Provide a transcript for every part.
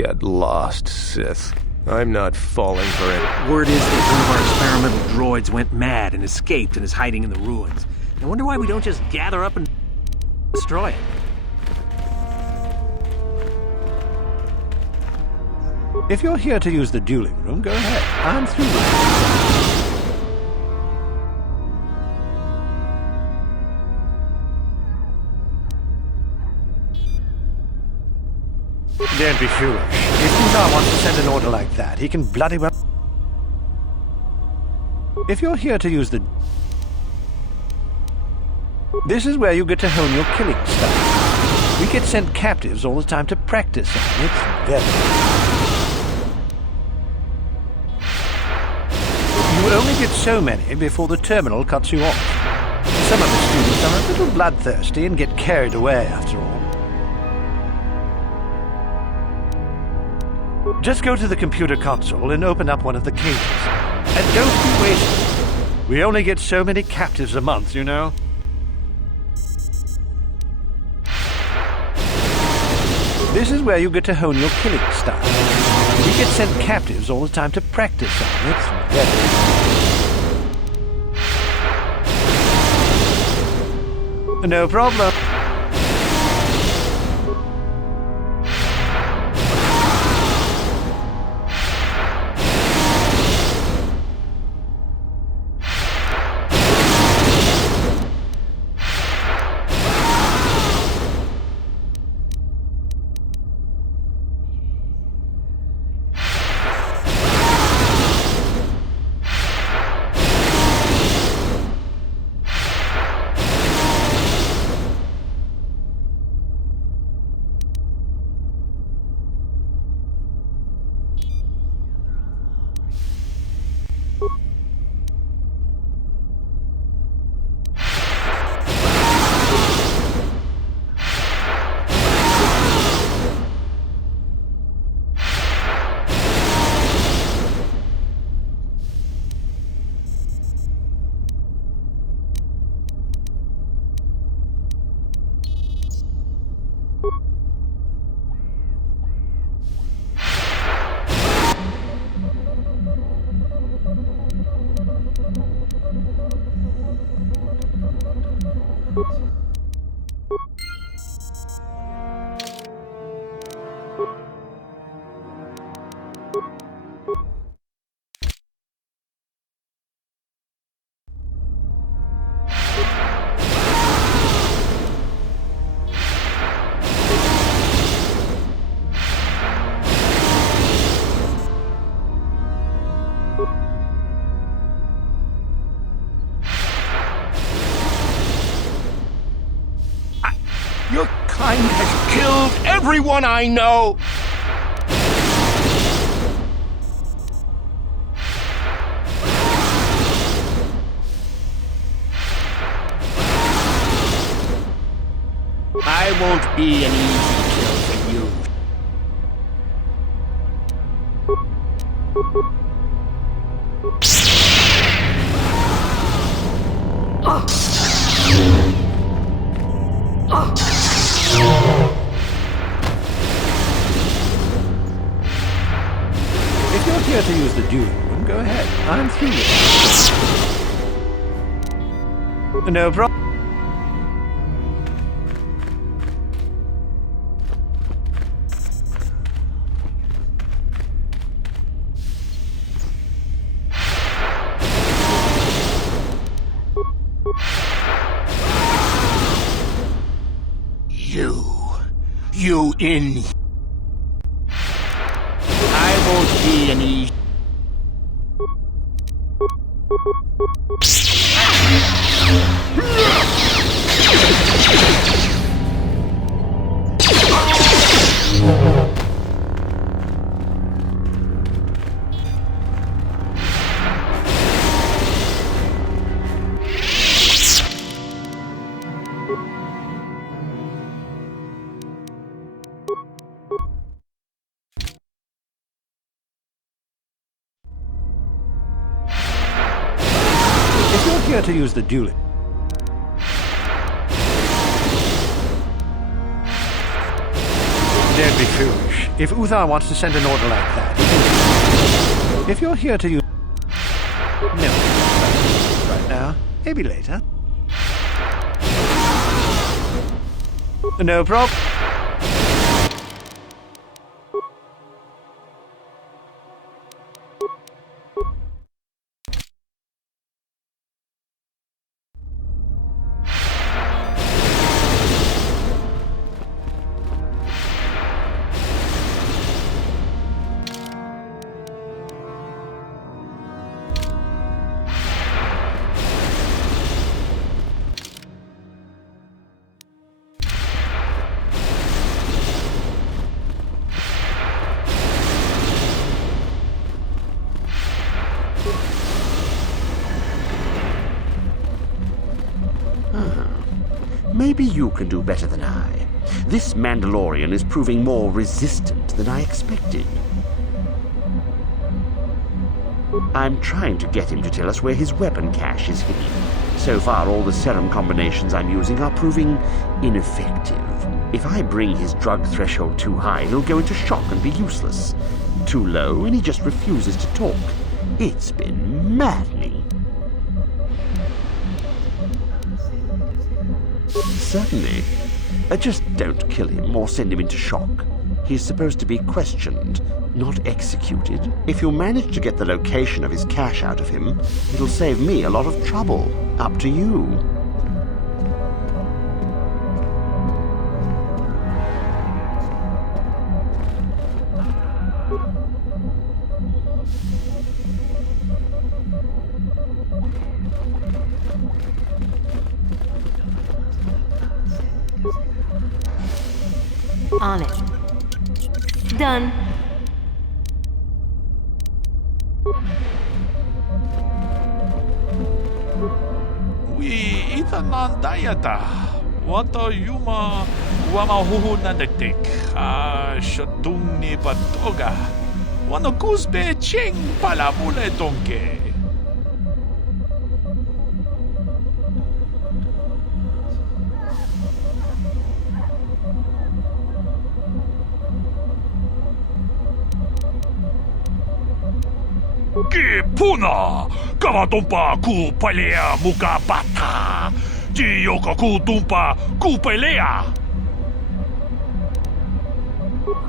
Get lost, Sith. I'm not falling for it. Word is that one of our experimental droids went mad and escaped and is hiding in the ruins. I wonder why we don't just gather up and destroy it. If you're here to use the dueling room, go ahead. I'm through with it. Don't be foolish. If Muzar wants to send an order like that, he can bloody well... If you're here to use the... This is where you get to hone your killing style. We get sent captives all the time to practice on. It's very... You only get so many before the terminal cuts you off. Some of the students are a little bloodthirsty and get carried away after all. Just go to the computer console and open up one of the cages. And don't be wasted. We only get so many captives a month, you know. This is where you get to hone your killing style. We get sent captives all the time to practice on. It's very... No problem. Your kind has killed everyone I know! I won't be an easy kill for you. If you're here to use the dueling room, go ahead. I'm through with it. No problem. You in... I won't be an easy... If you're here to use the dueling... Don't be foolish. If Uthar wants to send an order like that, he can do it. If you're here to use... No. Right now. Maybe later. No problem. Maybe you can do better than I. This Mandalorian is proving more resistant than I expected. I'm trying to get him to tell us where his weapon cache is hidden. So far, all the serum combinations I'm using are proving ineffective. If I bring his drug threshold too high, he'll go into shock and be useless. Too low, and he just refuses to talk. It's been maddening. Certainly. Just don't kill him or send him into shock. He's supposed to be questioned, not executed. If you manage to get the location of his cache out of him, it'll save me a lot of trouble. Up to you. On it. Done. We itanan dayata. Wata yuma wamahuhu nadektik. Shatung ni patoga. Wano kuzbe ching palamule tonke. Ki puna kamatumpa ku palea muka bata jiyoka ku tumpa ku pelea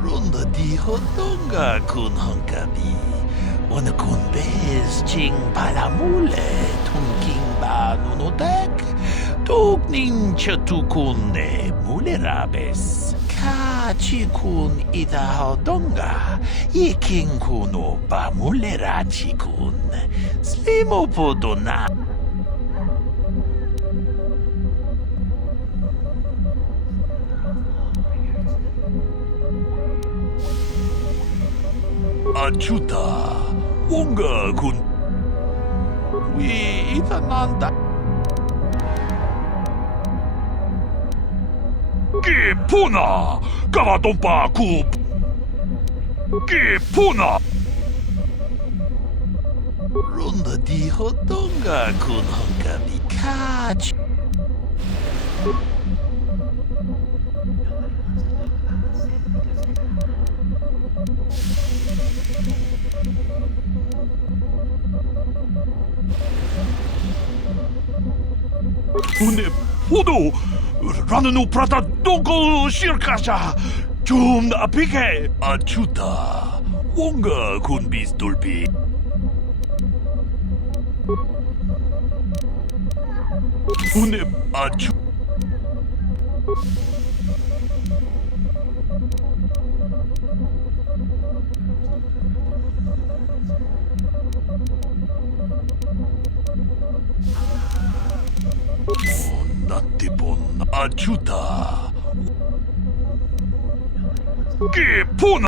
Runda di hotonga kun honkabi wana kun bez ching palamule tunking ba nunotek tuknin chatukunne mulerabes Chikun ida hodonga, yiking kuno ba mulera chikun, slimo podona. Achuta, wonga kun. We itananda. Ki puna kamatompa ku Ki puna Runda di hodonga kun honka bikachi Une podo Ranunu prata doko shirkasha Chum apike Achuta Wonga kun bistulpi Une achu Natipon achuta Que puna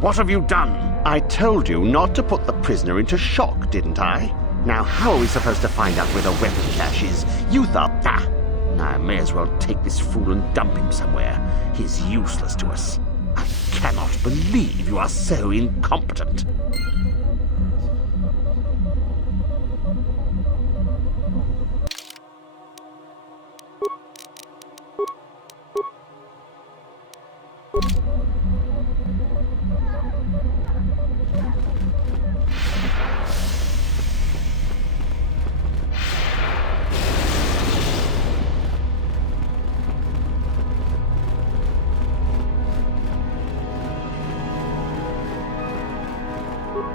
What have you done? I told you not to put the prisoner into shock, didn't I? Now how are we supposed to find out where the weapon cache is? You thought... I may as well take this fool and dump him somewhere. He's useless to us. I cannot believe you are so incompetent.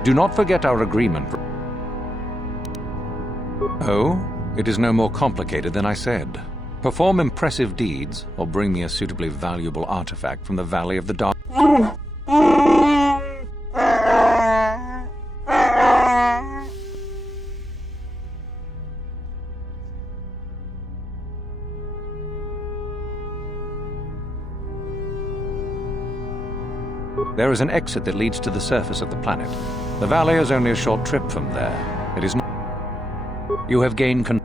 Do not forget our agreement. Oh, it is no more complicated than I said. Perform impressive deeds, or bring me a suitably valuable artifact from the Valley of the Dark. There is an exit that leads to the surface of the planet. The valley is only a short trip from there. It is not... You have gained control.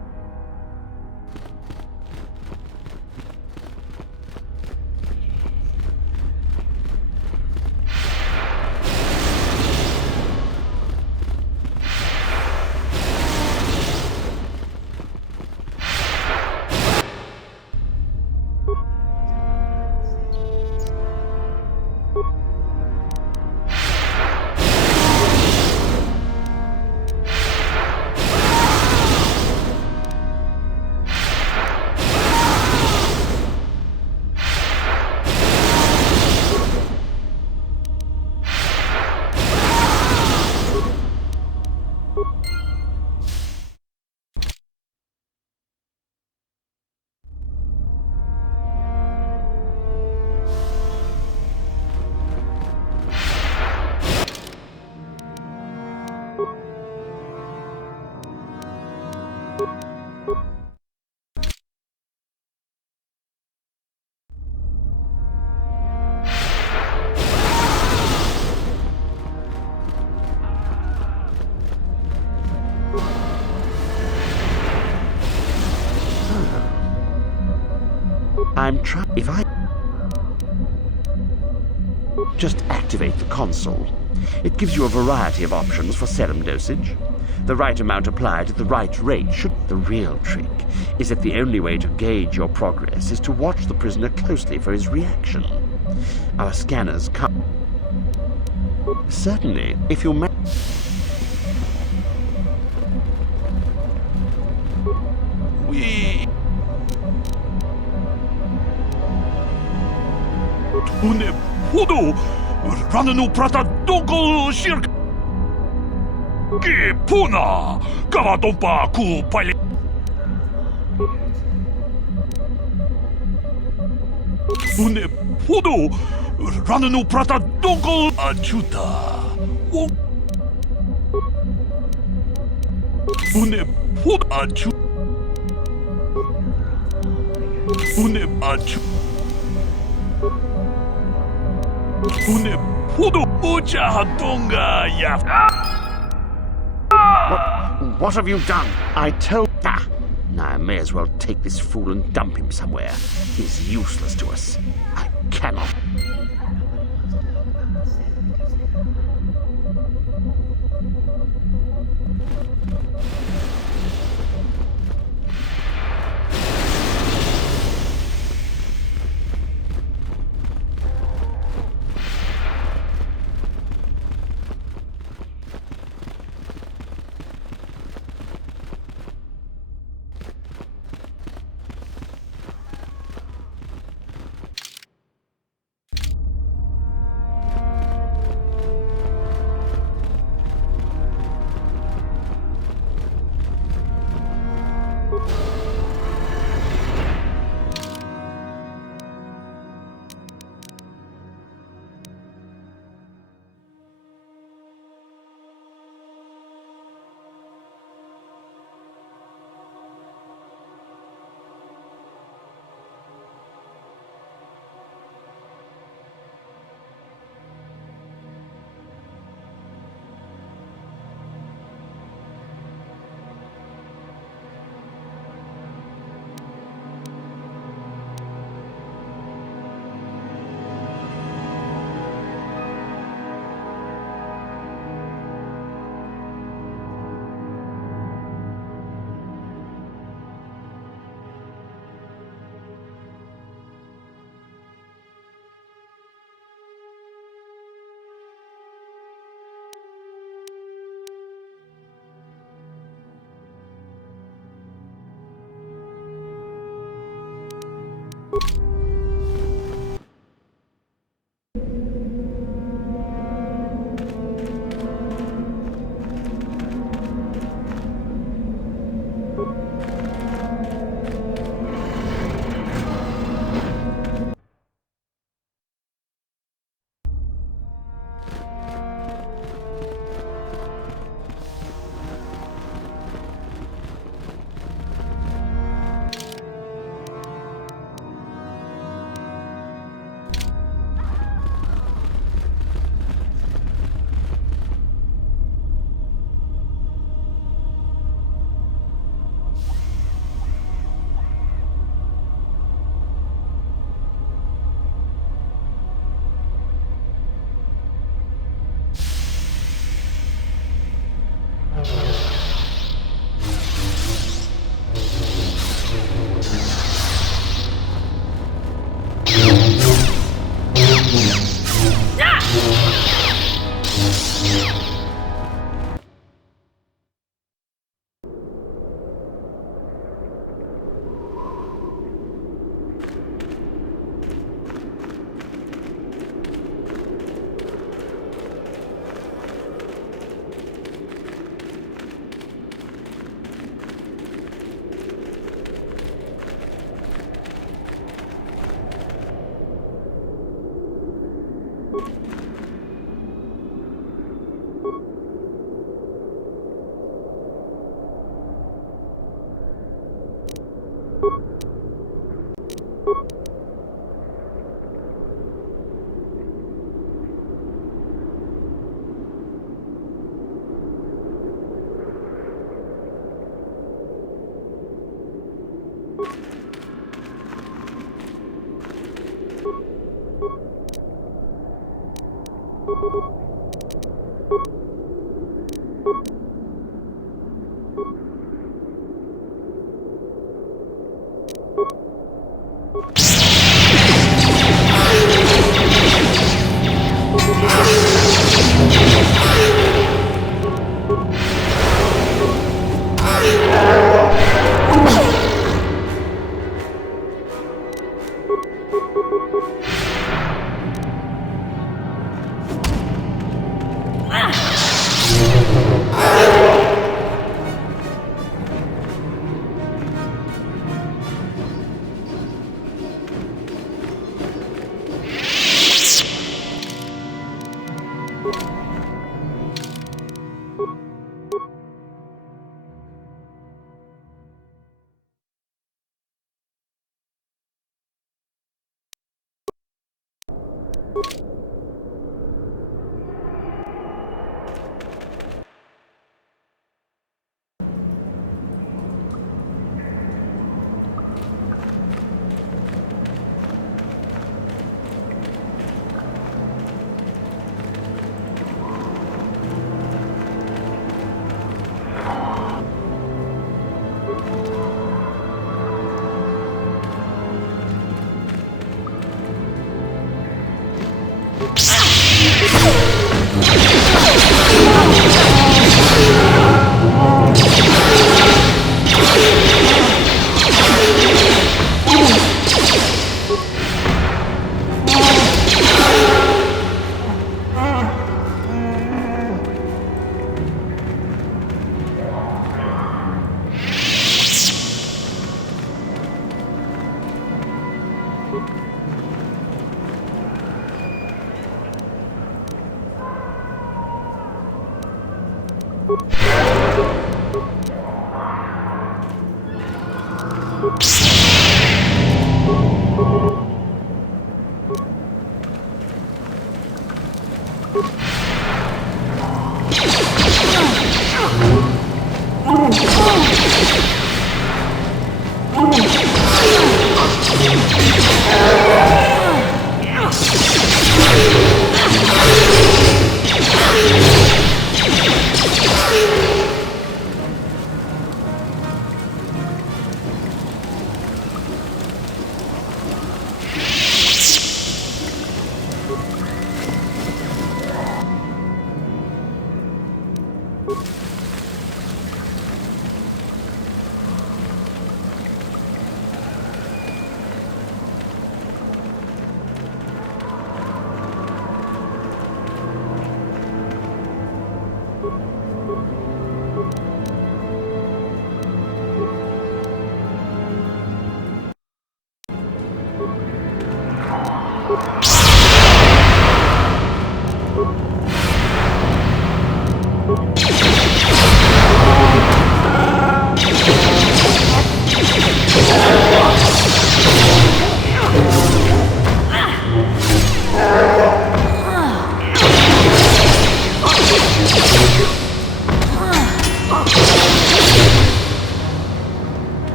I'm trying... If I... Just activate the console. It gives you a variety of options for serum dosage. The right amount applied at the right rate should... The real trick is that the only way to gauge your progress is to watch the prisoner closely for his reaction. Our scanners come... Certainly, if you... We... Une podo ranenu prata donko shirk. Ki puna gavadompa ku pale. Une podo ranenu prata donko achuta. Une podo achu. Une achu. Une podo ucha donga ya. What have you done? I told... Ah! Now I may as well take this fool and dump him somewhere. He's useless to us. I cannot...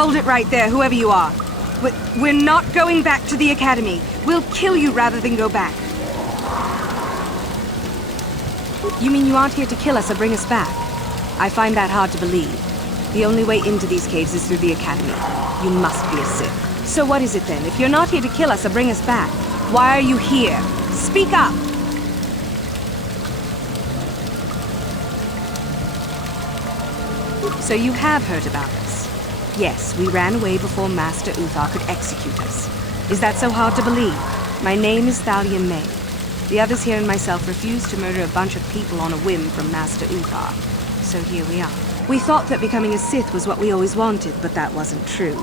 Hold it right there, whoever you are. We're not going back to the Academy. We'll kill you rather than go back. You mean you aren't here to kill us or bring us back? I find that hard to believe. The only way into these caves is through the Academy. You must be a Sith. So what is it then? If you're not here to kill us or bring us back, why are you here? Speak up! So you have heard about us? Yes, we ran away before Master Uthar could execute us. Is that so hard to believe? My name is Thalia May. The others here and myself refused to murder a bunch of people on a whim from Master Uthar. So here we are. We thought that becoming a Sith was what we always wanted, but that wasn't true.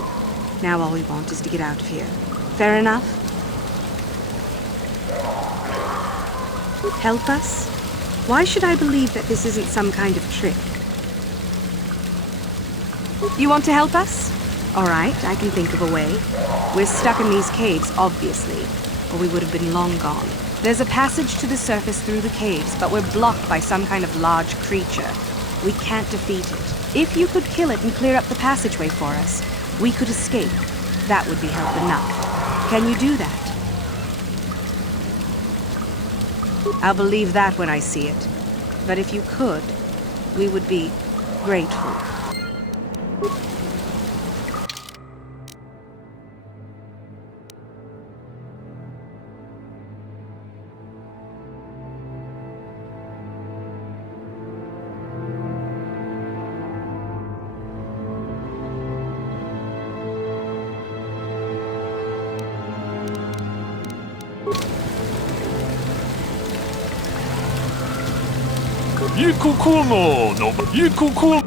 Now all we want is to get out of here. Fair enough? Help us? Why should I believe that this isn't some kind of trick? You want to help us? All right, I can think of a way. We're stuck in these caves, obviously, or we would have been long gone. There's a passage to the surface through the caves, but we're blocked by some kind of large creature. We can't defeat it. If you could kill it and clear up the passageway for us, we could escape. That would be help enough. Can you do that? I'll believe that when I see it. But if you could, we would be grateful. Yikukuno.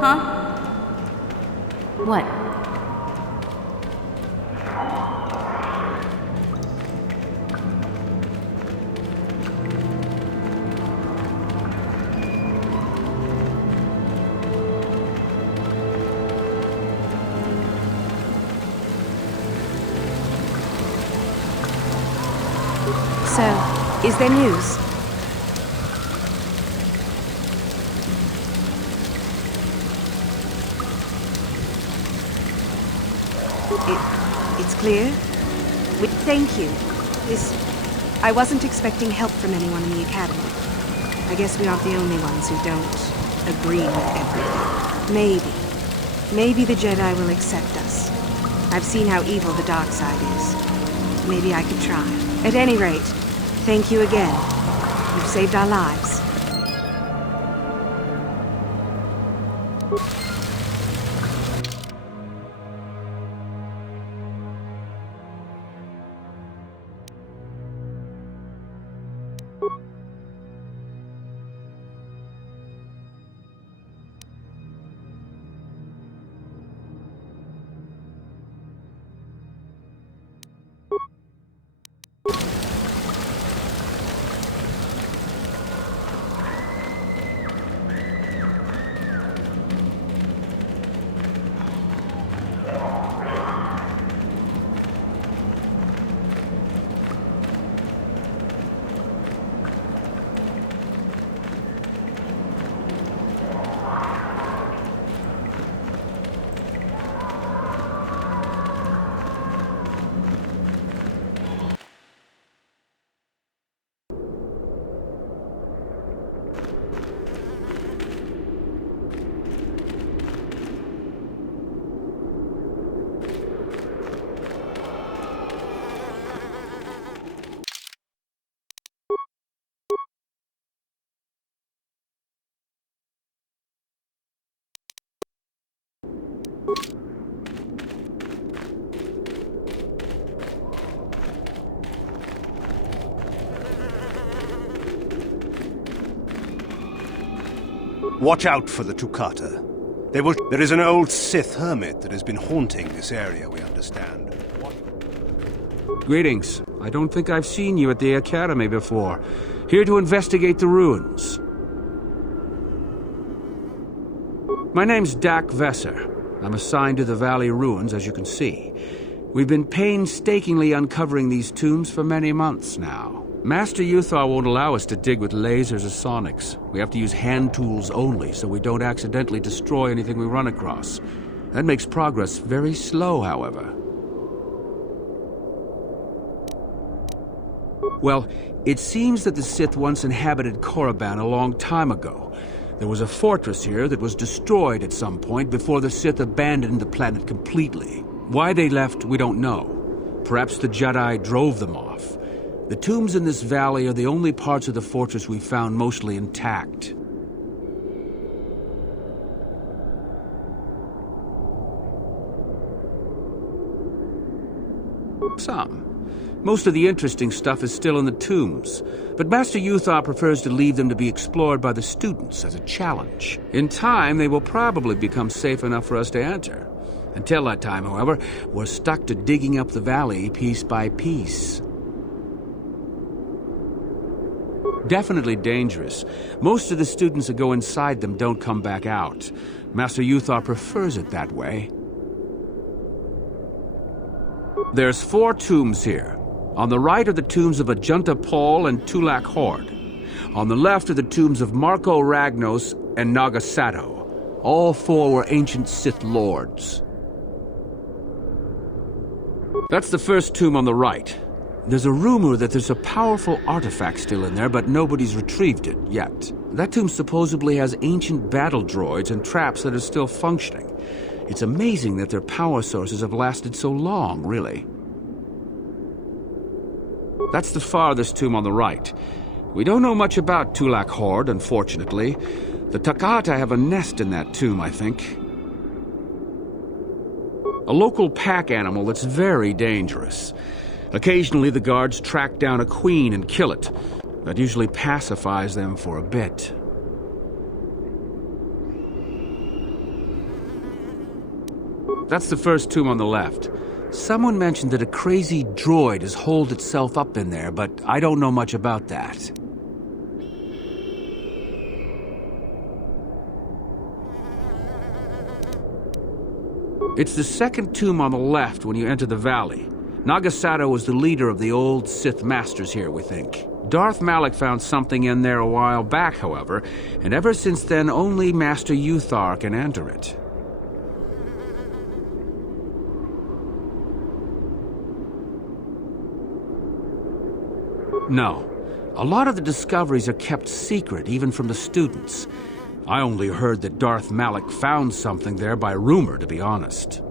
Huh? What? So, is there news? It's clear? Thank you. I wasn't expecting help from anyone in the Academy. I guess we aren't the only ones who don't agree with everything. Maybe the Jedi will accept us. I've seen how evil the dark side is. Maybe I could try. At any rate, thank you again. You've saved our lives. Watch out for the Tukata. There is an old Sith hermit that has been haunting this area, we understand. Greetings. I don't think I've seen you at the Academy before. Here to investigate the ruins. My name's Dak Vesser. I'm assigned to the Valley Ruins, as you can see. We've been painstakingly uncovering these tombs for many months now. Master Uthar won't allow us to dig with lasers or sonics. We have to use hand tools only, so we don't accidentally destroy anything we run across. That makes progress very slow, however. Well, it seems that the Sith once inhabited Korriban a long time ago. There was a fortress here that was destroyed at some point before the Sith abandoned the planet completely. Why they left, we don't know. Perhaps the Jedi drove them off. The tombs in this valley are the only parts of the fortress we found mostly intact. Some. Most of the interesting stuff is still in the tombs, but Master Yuthar prefers to leave them to be explored by the students as a challenge. In time, they will probably become safe enough for us to enter. Until that time, however, we're stuck to digging up the valley piece by piece. Definitely dangerous. Most of the students that go inside them don't come back out. Master Yuthar prefers it that way. There's 4 tombs here. On the right are the tombs of Ajunta Pall and Tulak Hord. On the left are the tombs of Marco Ragnos and Nagasato. All 4 were ancient Sith lords. That's the first tomb on the right. There's a rumor that there's a powerful artifact still in there, but nobody's retrieved it yet. That tomb supposedly has ancient battle droids and traps that are still functioning. It's amazing that their power sources have lasted so long, really. That's the farthest tomb on the right. We don't know much about Tulak Hord, unfortunately. The Takata have a nest in that tomb, I think. A local pack animal that's very dangerous. Occasionally the guards track down a queen and kill it. That usually pacifies them for a bit. That's the first tomb on the left. Someone mentioned that a crazy droid has holed itself up in there, but I don't know much about that. It's the second tomb on the left when you enter the valley. Nagasato was the leader of the old Sith Masters here, we think. Darth Malak found something in there a while back, however, and ever since then only Master Yuthar can enter it. No. A lot of the discoveries are kept secret, even from the students. I only heard that Darth Malak found something there by rumor, to be honest.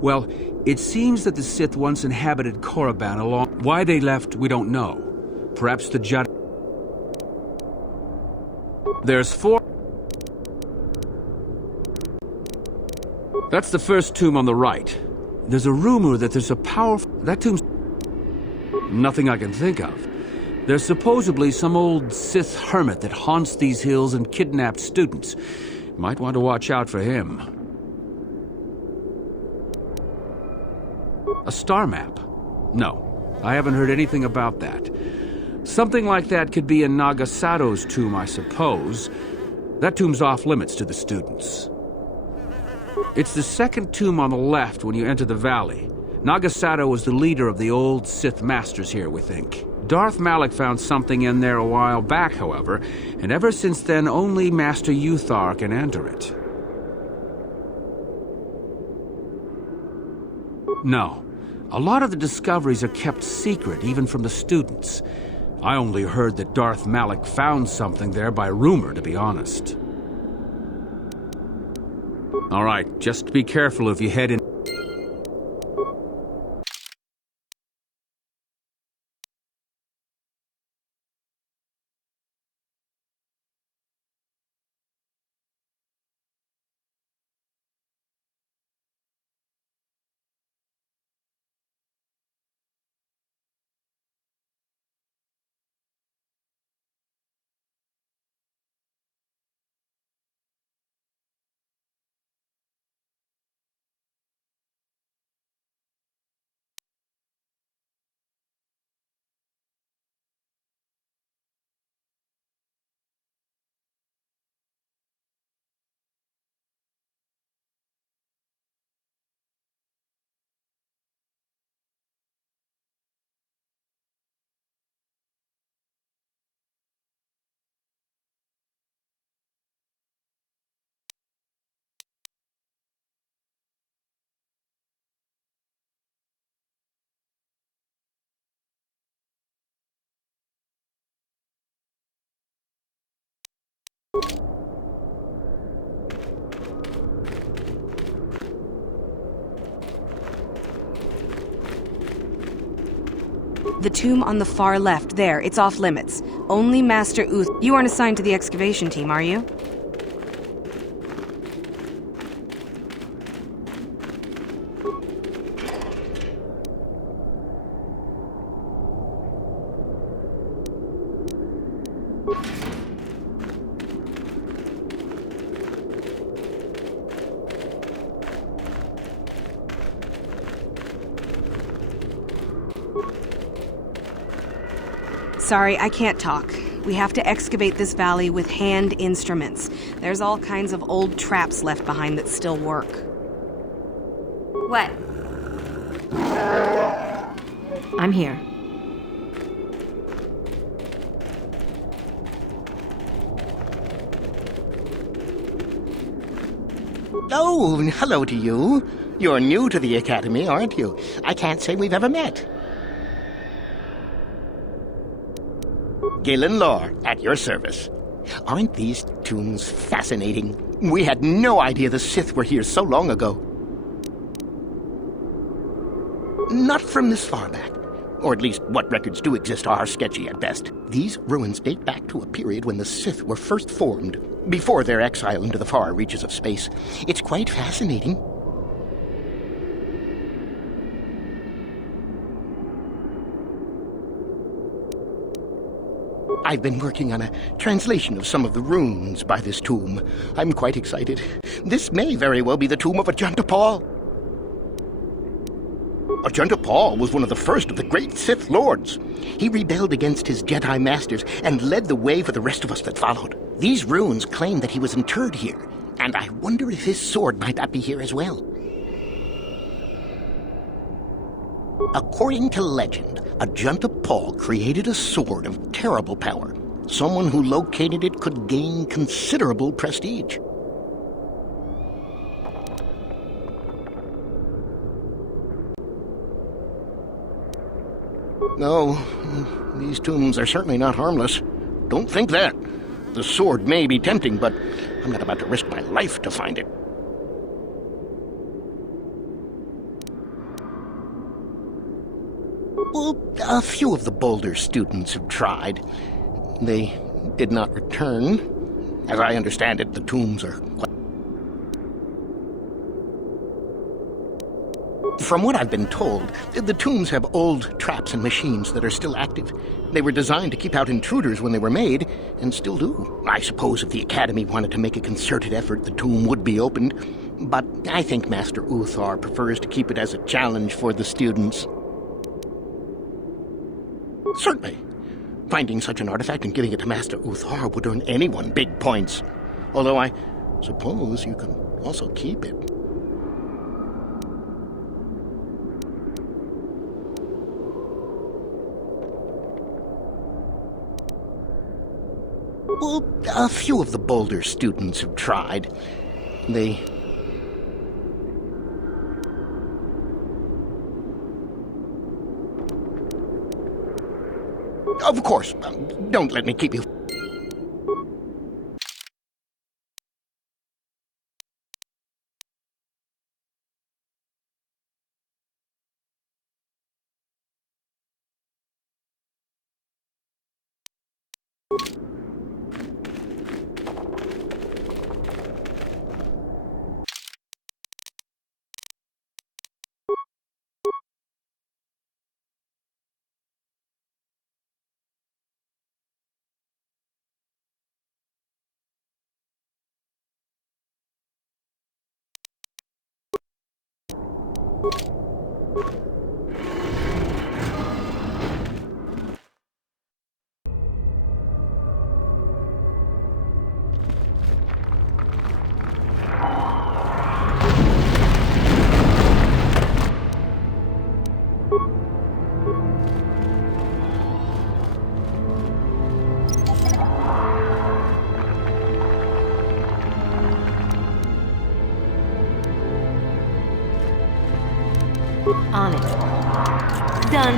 Well, it seems that the Sith once inhabited Korriban along... Why they left, we don't know. Perhaps the Jedi... There's 4... That's the first tomb on the right. There's a rumor that there's a powerful... That tomb's... Nothing I can think of. There's supposedly some old Sith hermit that haunts these hills and kidnapped students. Might want to watch out for him. A star map? No, I haven't heard anything about that. Something like that could be in Nagasato's tomb, I suppose. That tomb's off limits to the students. It's the second tomb on the left when you enter the valley. Nagasato was the leader of the old Sith Masters here, we think. Darth Malak found something in there a while back, however, and ever since then only Master Yuthar can enter it. No. A lot of the discoveries are kept secret, even from the students. I only heard that Darth Malak found something there by rumor, to be honest. All right, just be careful if you head in. The tomb on the far left, there, it's off limits. Only Master Uth. You aren't assigned to the excavation team, are you? Sorry, I can't talk. We have to excavate this valley with hand instruments. There's all kinds of old traps left behind that still work. What? I'm here. Oh, hello to you. You're new to the Academy, aren't you? I can't say we've ever met. Galen Lore, at your service. Aren't these tombs fascinating? We had no idea the Sith were here so long ago. Not from this far back. Or at least what records do exist are sketchy at best. These ruins date back to a period when the Sith were first formed, before their exile into the far reaches of space. It's quite fascinating. I've been working on a translation of some of the runes by this tomb. I'm quite excited. This may very well be the tomb of Ajanta Pall. Ajanta Pall was one of the first of the great Sith Lords. He rebelled against his Jedi Masters and led the way for the rest of us that followed. These runes claim that he was interred here, and I wonder if his sword might not be here as well. According to legend, Ajanta Pall created a sword of terrible power. Someone who located it could gain considerable prestige. No, these tombs are certainly not harmless. Don't think that. The sword may be tempting, but I'm not about to risk my life to find it. Well, a few of the Boulder students have tried. They did not return. As I understand it, the tombs are quite... From what I've been told, the tombs have old traps and machines that are still active. They were designed to keep out intruders when they were made, and still do. I suppose if the Academy wanted to make a concerted effort, the tomb would be opened. But I think Master Uthar prefers to keep it as a challenge for the students. Certainly. Finding such an artifact and giving it to Master Uthar would earn anyone big points. Although I suppose you can also keep it. Well, a few of the Boulder students have tried. They... Of course, don't let me keep you... On it. Done.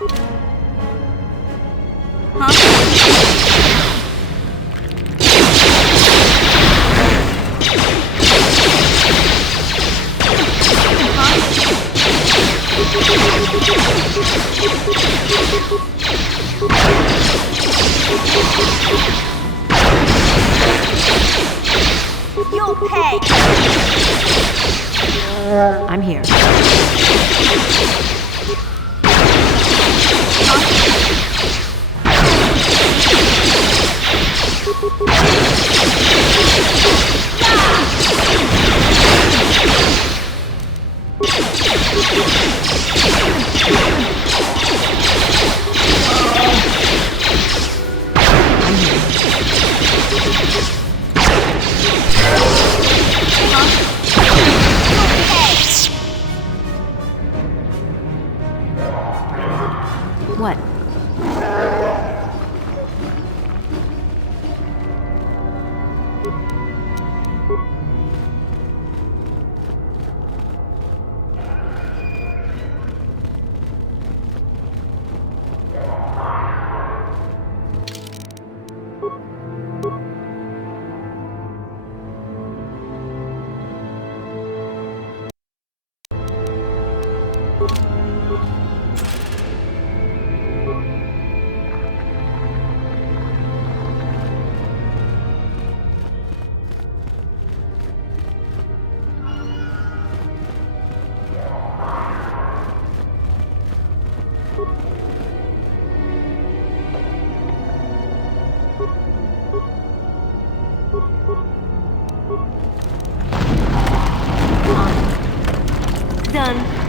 You'll pay! I'm here. What? Done.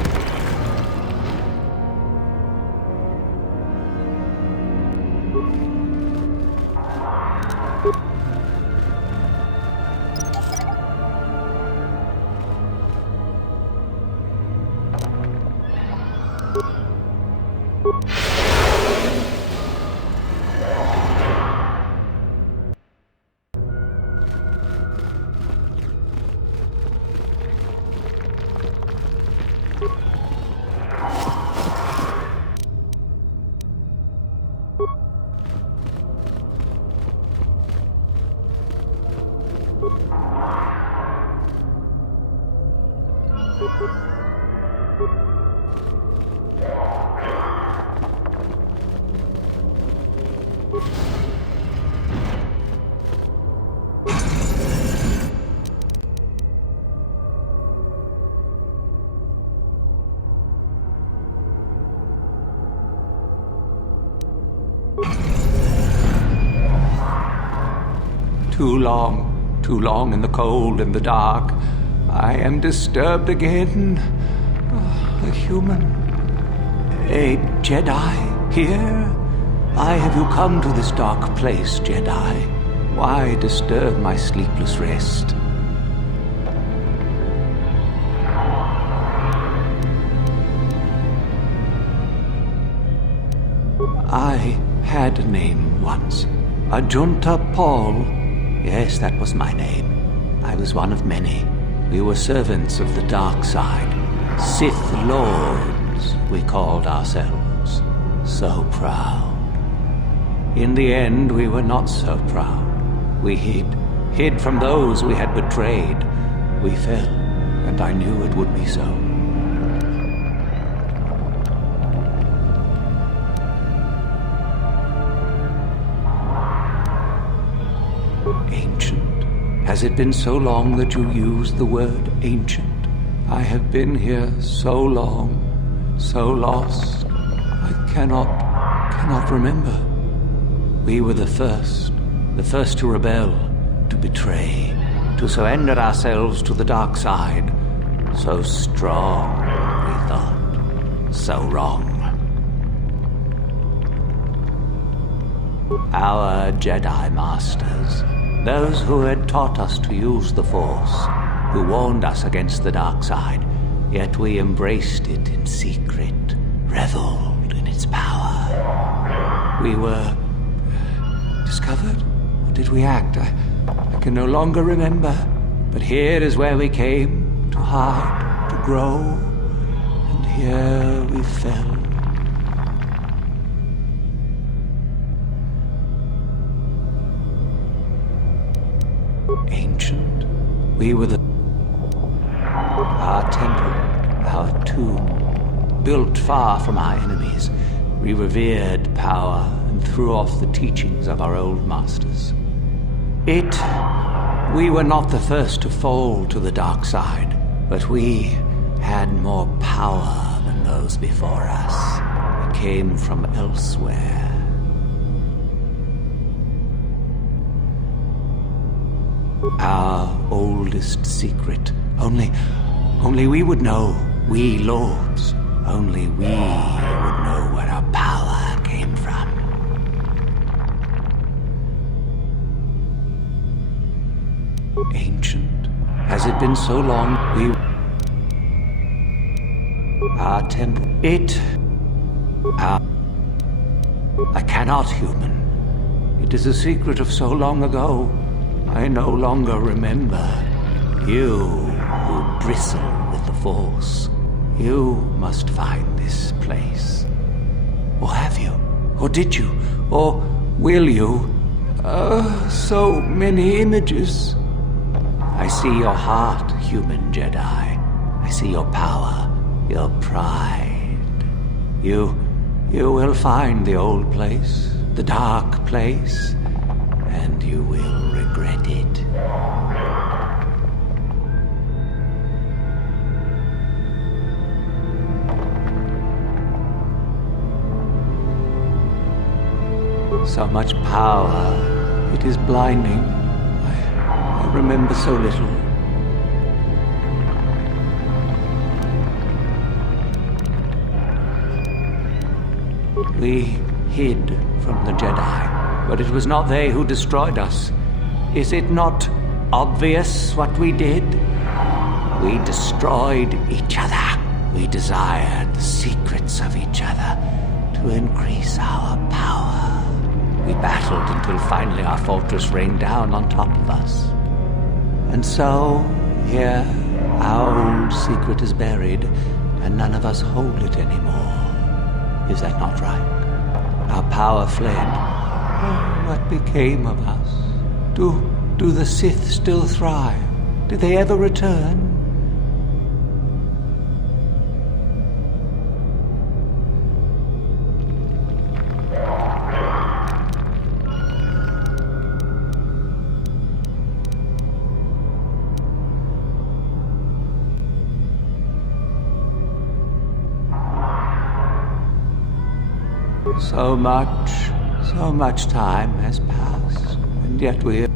Too long in the cold and the dark. I am disturbed again. A human. A Jedi here? Why have you come to this dark place, Jedi? Why disturb my sleepless rest? I had a name once. Ajunta Paul. Yes, that was my name. I was one of many. We were servants of the dark side. Sith Lords, we called ourselves. So proud. In the end, we were not so proud. We hid from those we had betrayed. We fell, and I knew it would be so. Ancient. Has it been so long that you used the word ancient? I have been here so long, so lost. I cannot remember. We were the first to rebel, to betray, to surrender ourselves to the dark side. So strong, we thought, so wrong. Our Jedi Masters, those who had taught us to use the Force, who warned us against the dark side, yet we embraced it in secret, reveled in its power. We were discovered? Or did we act? I can no longer remember. But here is where we came, to hide, to grow, and here we fell. Ancient. We were our temple, our tomb, built far from our enemies. We revered power and threw off the teachings of our old masters. We were not the first to fall to the dark side, but we had more power than those before us. We came from elsewhere. Our oldest secret. Only we would know, we lords. Only we would know where our power came from. Ancient. Has it been so long? Our temple. I cannot, human. It is a secret of so long ago. I no longer remember. You who bristle with the Force. You must find this place. Or have you? Or did you? Or will you? So many images. I see your heart, human Jedi. I see your power, your pride. You will find the old place, the dark place, and you will regret it. So much power, it is blinding. I remember so little. We hid from the Jedi, but it was not they who destroyed us. Is it not obvious what we did? We destroyed each other. We desired the secrets of each other to increase our power. We battled until finally our fortress rained down on top of us. And so, here, our old secret is buried, and none of us hold it anymore. Is that not right? Our power fled. Oh, what became of us? Do the Sith still thrive? Did they ever return? So much time has passed, and yet we...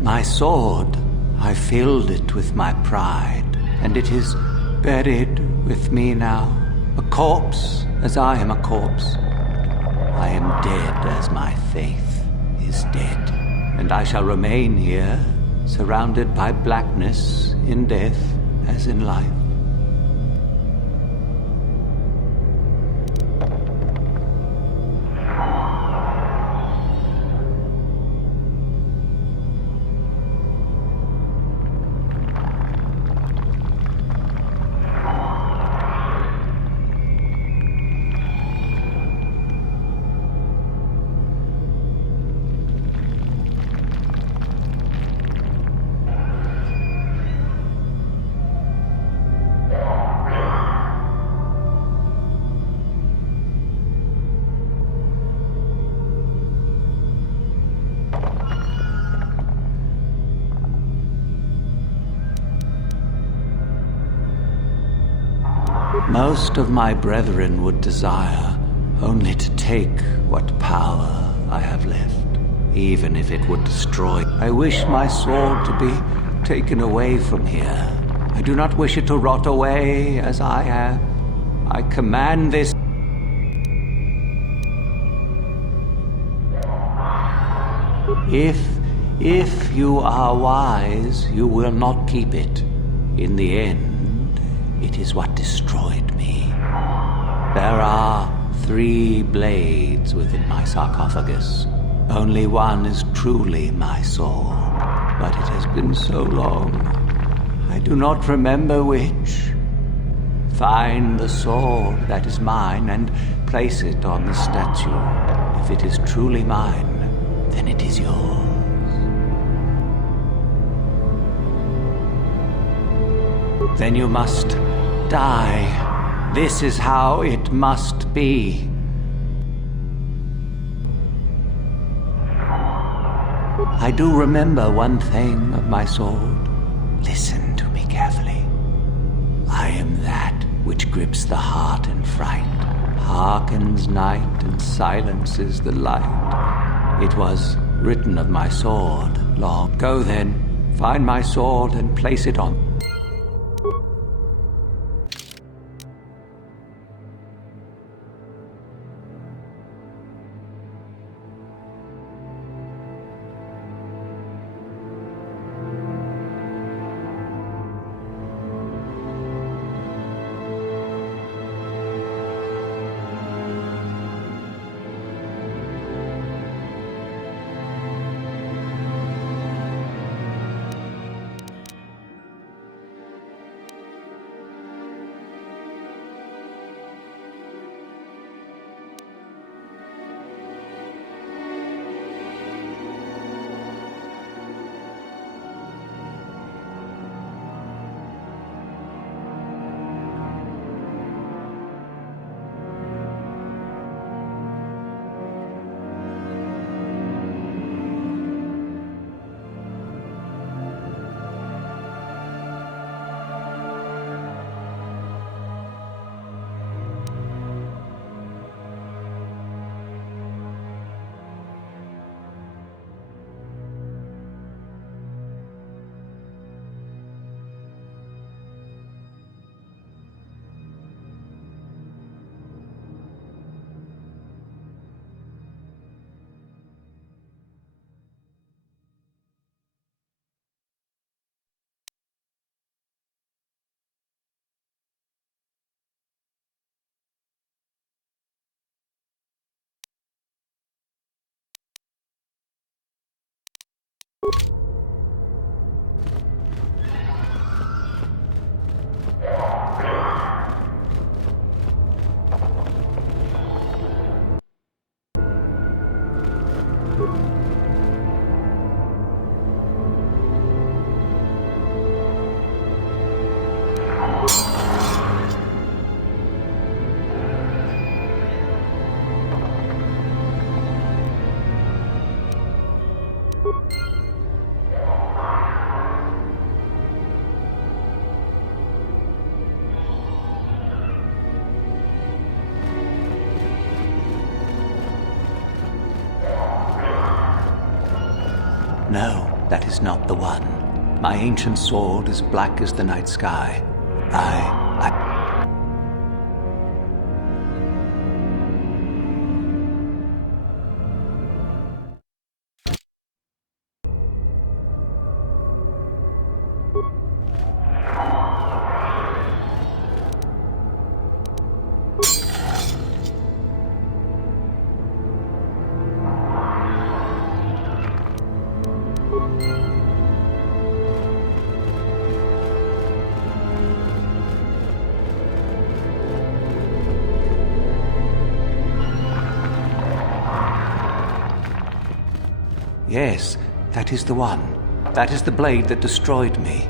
My sword, I filled it with my pride, and it is buried with me now, a corpse as I am a corpse. I am dead as my faith is dead, and I shall remain here, surrounded by blackness in death as in life. Most of my brethren would desire only to take what power I have left, even if it would destroy. I wish my sword to be taken away from here. I do not wish it to rot away as I have. I command this. If you are wise, you will not keep it. In the end, it is what destroyed me. There are 3 blades within my sarcophagus. Only one is truly my sword. But it has been so long, I do not remember which. Find the sword that is mine, and place it on the statue. If it is truly mine, then it is yours. Then you must die. This is how it must be. I do remember one thing of my sword. Listen to me carefully. I am that which grips the heart in fright, hearkens night and silences the light. It was written of my sword long. Go then, find my sword and place it on. No, that is not the one. My ancient sword is black as the night sky. Yes, that is the one. That is the blade that destroyed me.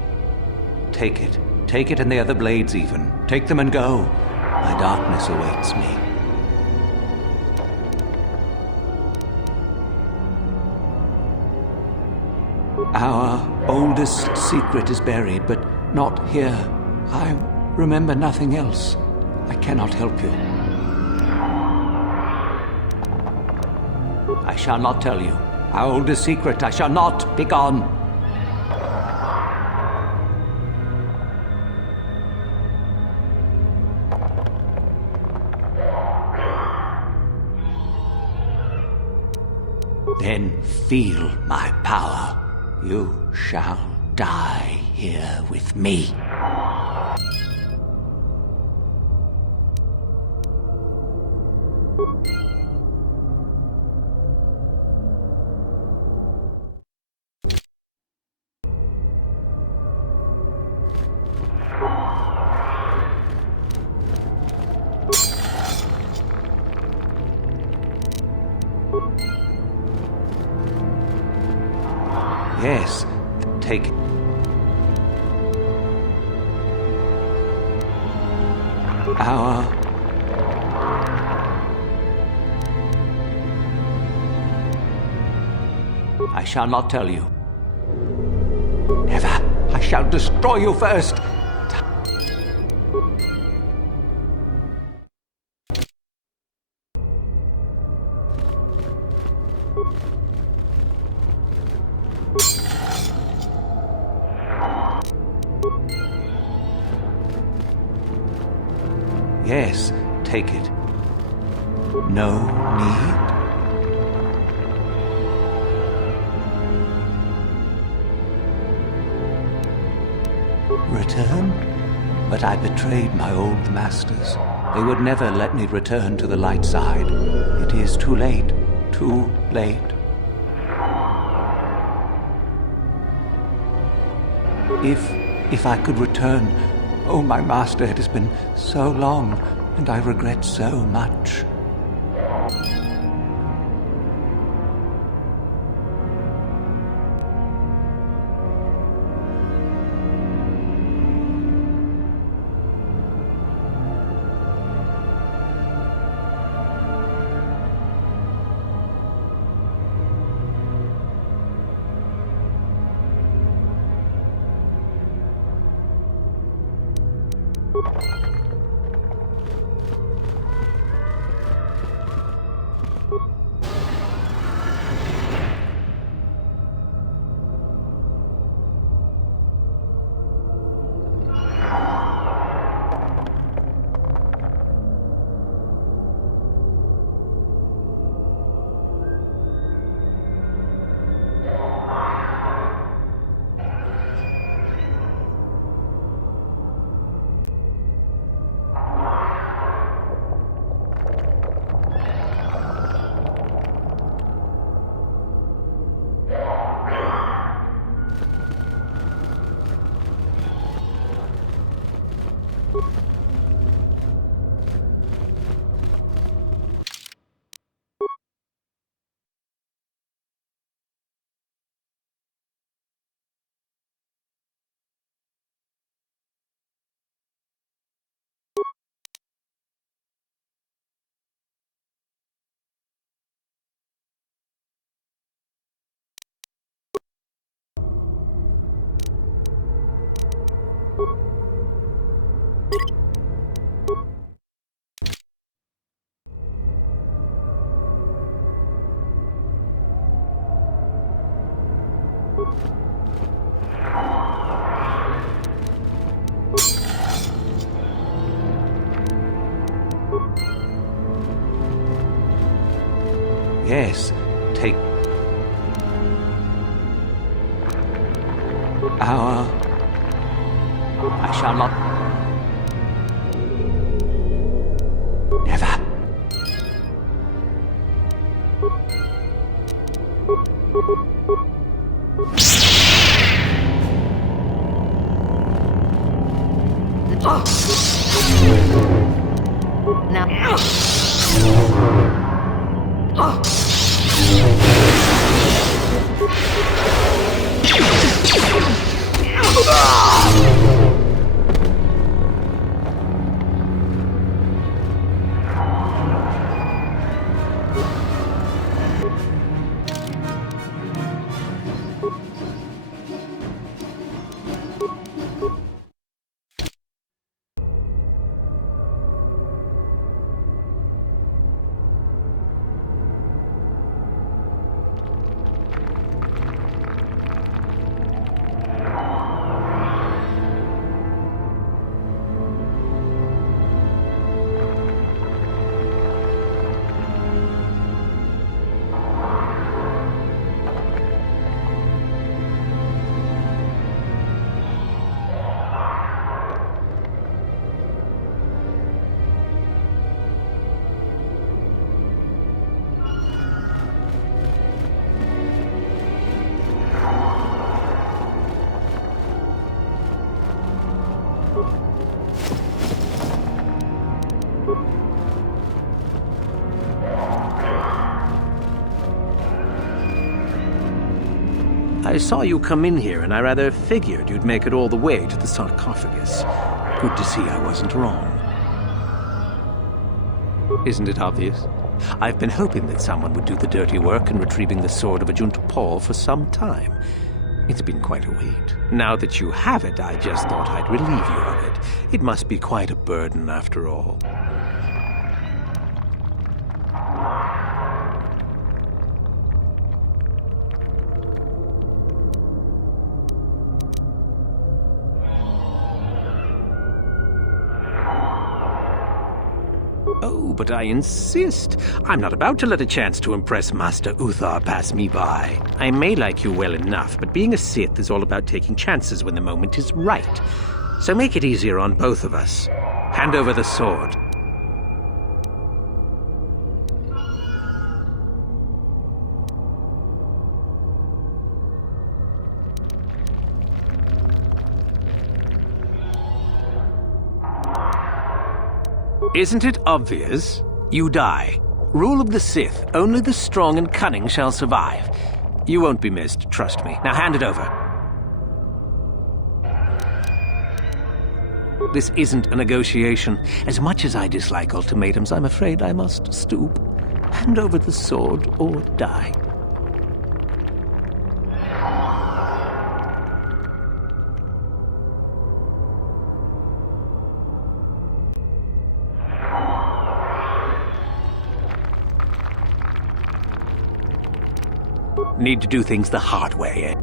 Take it. Take it and the other blades even. Take them and go. My darkness awaits me. Our oldest secret is buried, but not here. I remember nothing else. I cannot help you. I shall not tell you. Our oldest secret, I shall not be gone. Then feel my power. You shall die here with me. I shall not tell you. Never. I shall destroy you first. Yes, take it. No need? Return? But I betrayed my old masters. They would never let me return to the light side. It is too late. Too late. If I could return, oh, my master, it has been so long, and I regret so much. Yes, take our... I shall not... Never. Now. I saw you come in here, and I rather figured you'd make it all the way to the sarcophagus. Good to see I wasn't wrong. Isn't it obvious? I've been hoping that someone would do the dirty work in retrieving the sword of Ajunta Paul for some time. It's been quite a wait. Now that you have it, I just thought I'd relieve you of it. It must be quite a burden after all. Oh, but I insist. I'm not about to let a chance to impress Master Uthar pass me by. I may like you well enough, but being a Sith is all about taking chances when the moment is right. So make it easier on both of us. Hand over the sword. Isn't it obvious? You die. Rule of the Sith. Only the strong and cunning shall survive. You won't be missed, trust me. Now hand it over. This isn't a negotiation. As much as I dislike ultimatums, I'm afraid I must stoop. Hand over the sword or die. Need to do things the hard way, eh?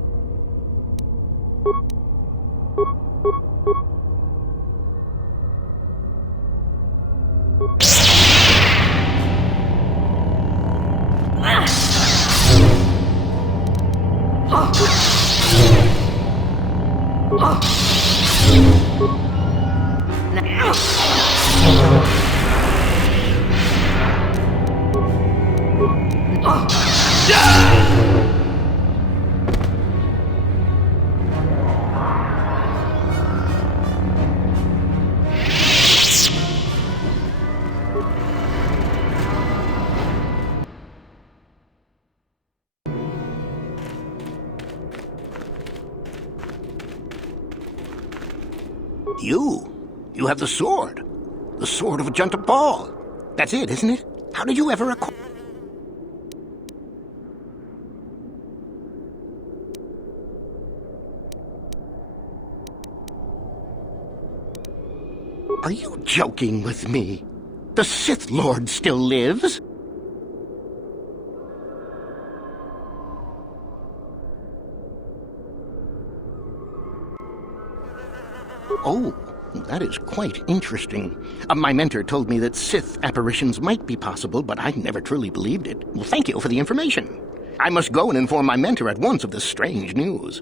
You have the sword. The sword of Ajunta Paul. That's it, isn't it? How did you ever acquire... Are you joking with me? The Sith Lord still lives? Oh, that is quite interesting. My mentor told me that Sith apparitions might be possible, but I never truly believed it. Well, thank you for the information. I must go and inform my mentor at once of this strange news.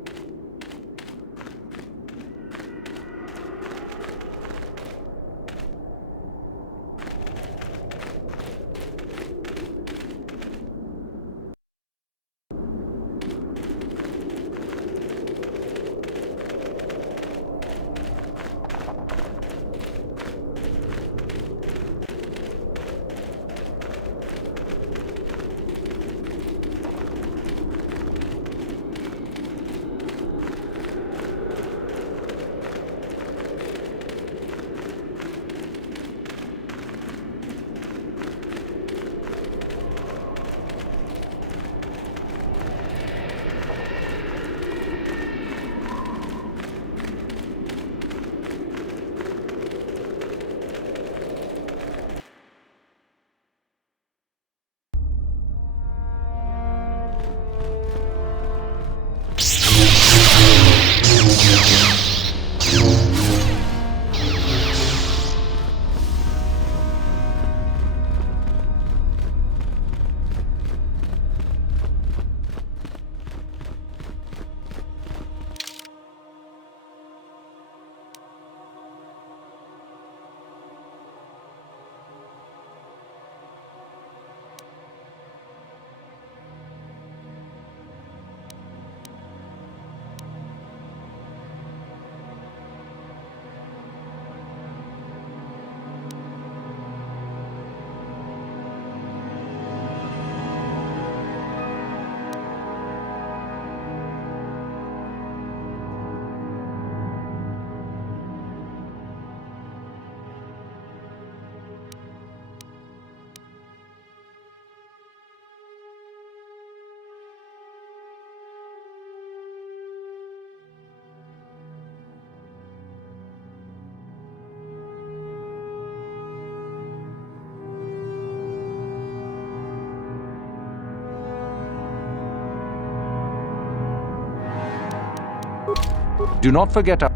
Do not forget our...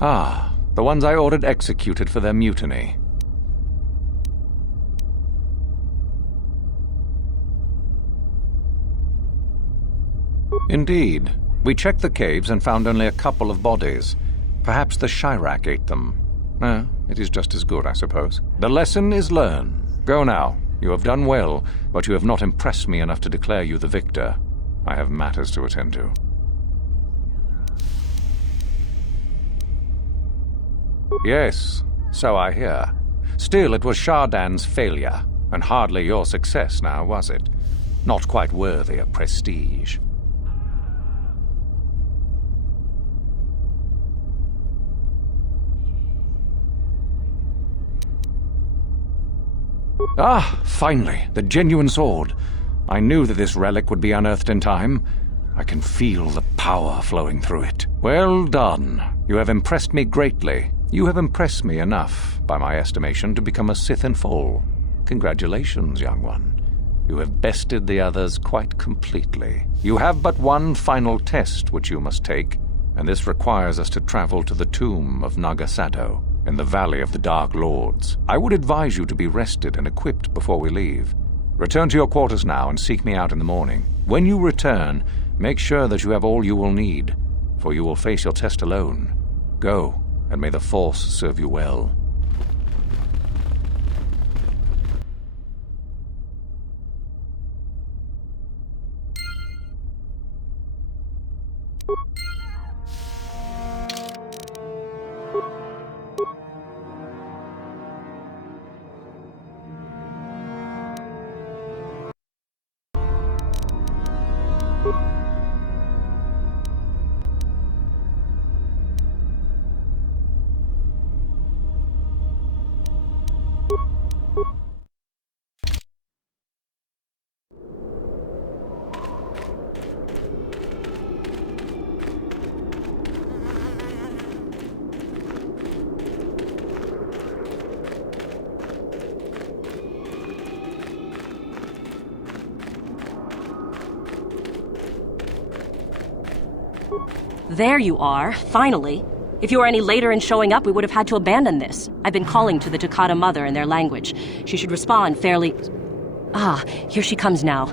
Ah, the ones I ordered executed for their mutiny. Indeed. We checked the caves and found only a couple of bodies. Perhaps the Chirac ate them. It is just as good, I suppose. The lesson is learned. Go now. You have done well, but you have not impressed me enough to declare you the victor. I have matters to attend to. Yes, so I hear. Still, it was Shardan's failure, and hardly your success now, was it? Not quite worthy of prestige. Ah, finally, the genuine sword. I knew that this relic would be unearthed in time. I can feel the power flowing through it. Well done. You have impressed me greatly. You have impressed me enough, by my estimation, to become a Sith in full. Congratulations, young one. You have bested the others quite completely. You have but one final test which you must take, and this requires us to travel to the tomb of Nagasado, in the Valley of the Dark Lords. I would advise you to be rested and equipped before we leave. Return to your quarters now and seek me out in the morning. When you return, make sure that you have all you will need, for you will face your test alone. Go, and may the Force serve you well. There you are, finally. If you were any later in showing up, we would have had to abandon this. I've been calling to the Takata mother in their language. She should respond fairly... Ah, here she comes now.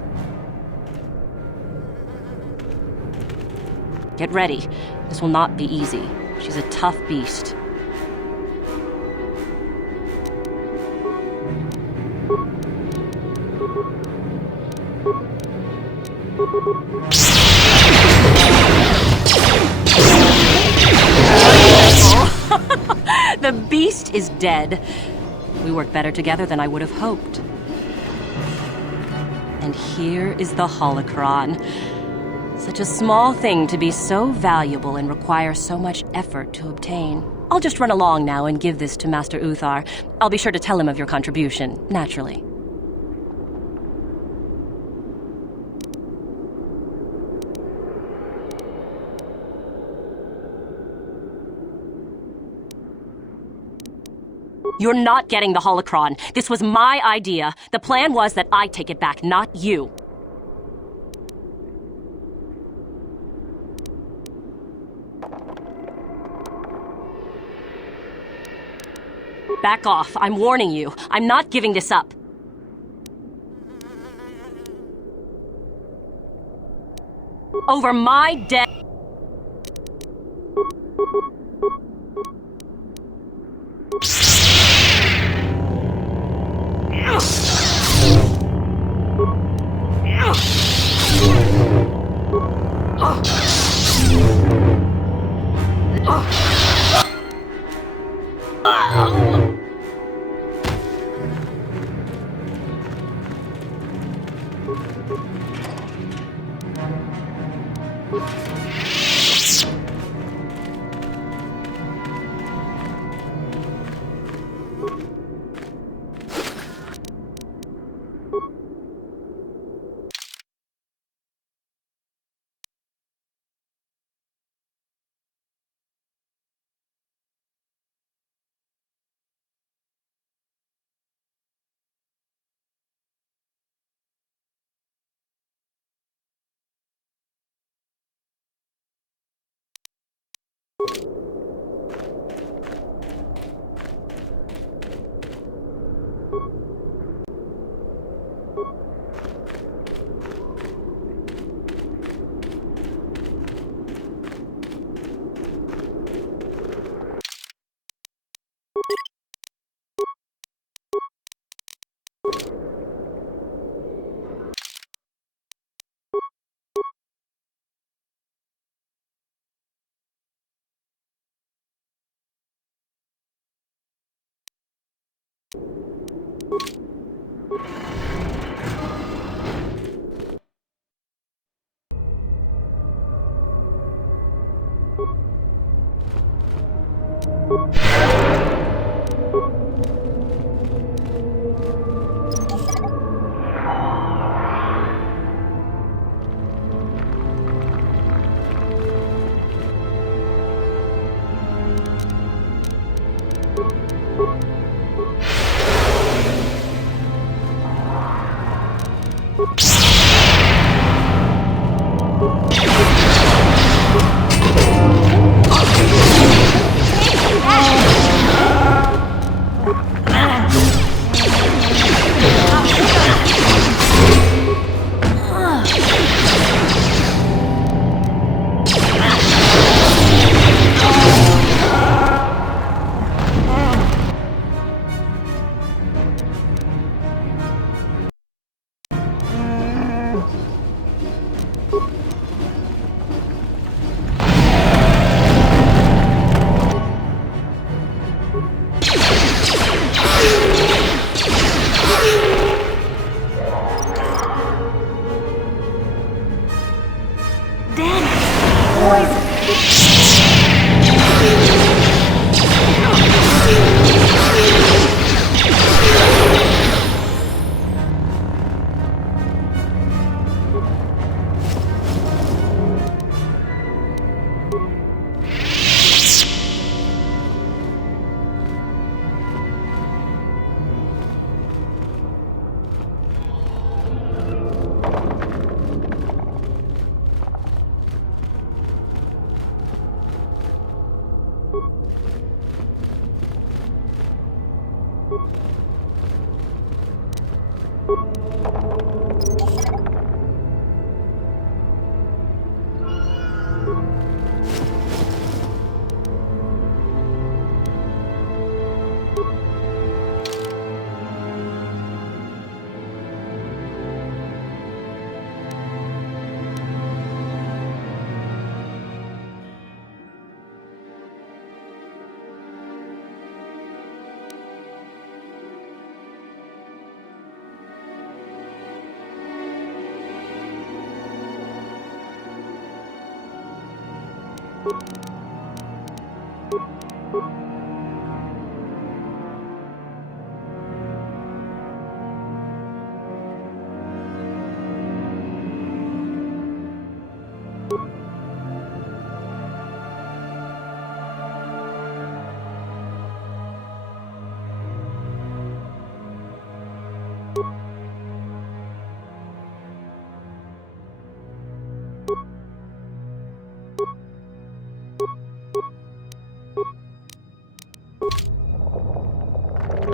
Get ready. This will not be easy. She's a tough beast. The beast is dead. We work better together than I would have hoped. And here is the holocron. Such a small thing to be so valuable and require so much effort to obtain. I'll just run along now and give this to Master Uthar. I'll be sure to tell him of your contribution, naturally. You're not getting the holocron. This was my idea. The plan was that I take it back, not you. Back off. I'm warning you. I'm not giving this up. Over my dead...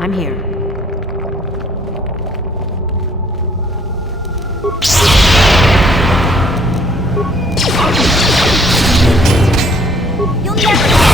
I'm here. You'll never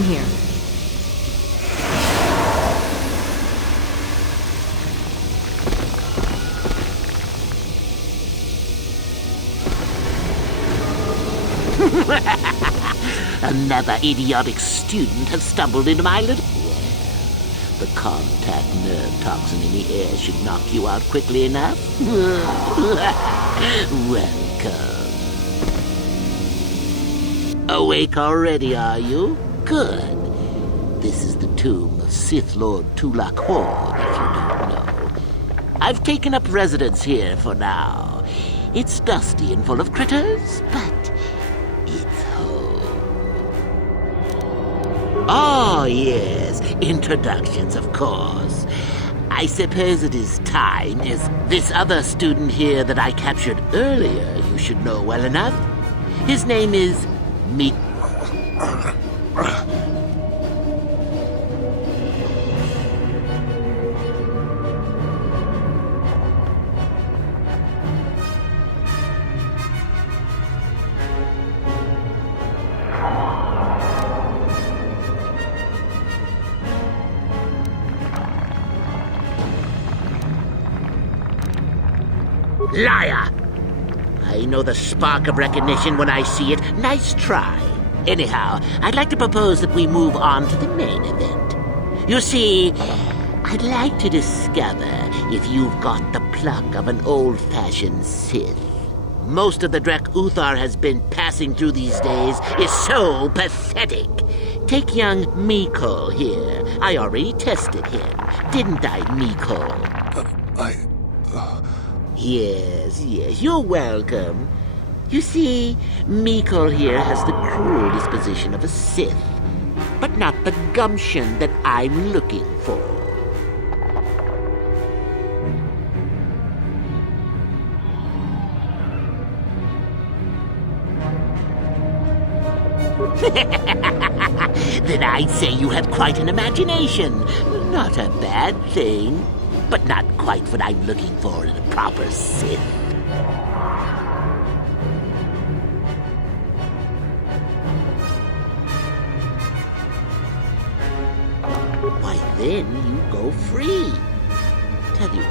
I'm here. Another idiotic student has stumbled into my little... The contact nerve toxin in the air should knock you out quickly enough. Welcome. Awake already, are you? Good. This is the tomb of Sith Lord Tulak Hord, if you don't know. I've taken up residence here for now. It's dusty and full of critters, but it's home. Oh, yes. Introductions, of course. I suppose it is time, as this other student here that I captured earlier you should know well enough. His name is Meek. Liar! I know the spark of recognition when I see it. Nice try. Anyhow, I'd like to propose that we move on to the main event. You see, I'd like to discover if you've got the pluck of an old-fashioned Sith. Most of the Drek Uthar has been passing through these days is so pathetic. Take young Mikol here. I already tested him. Didn't I, Mikol? Yes, you're welcome. You see, Mikol here has the cruel disposition of a Sith, but not the gumption that I'm looking for. Then I'd say you have quite an imagination. Not a bad thing, but not quite what I'm looking for in a proper Sith. Why, then you go free. Tell you,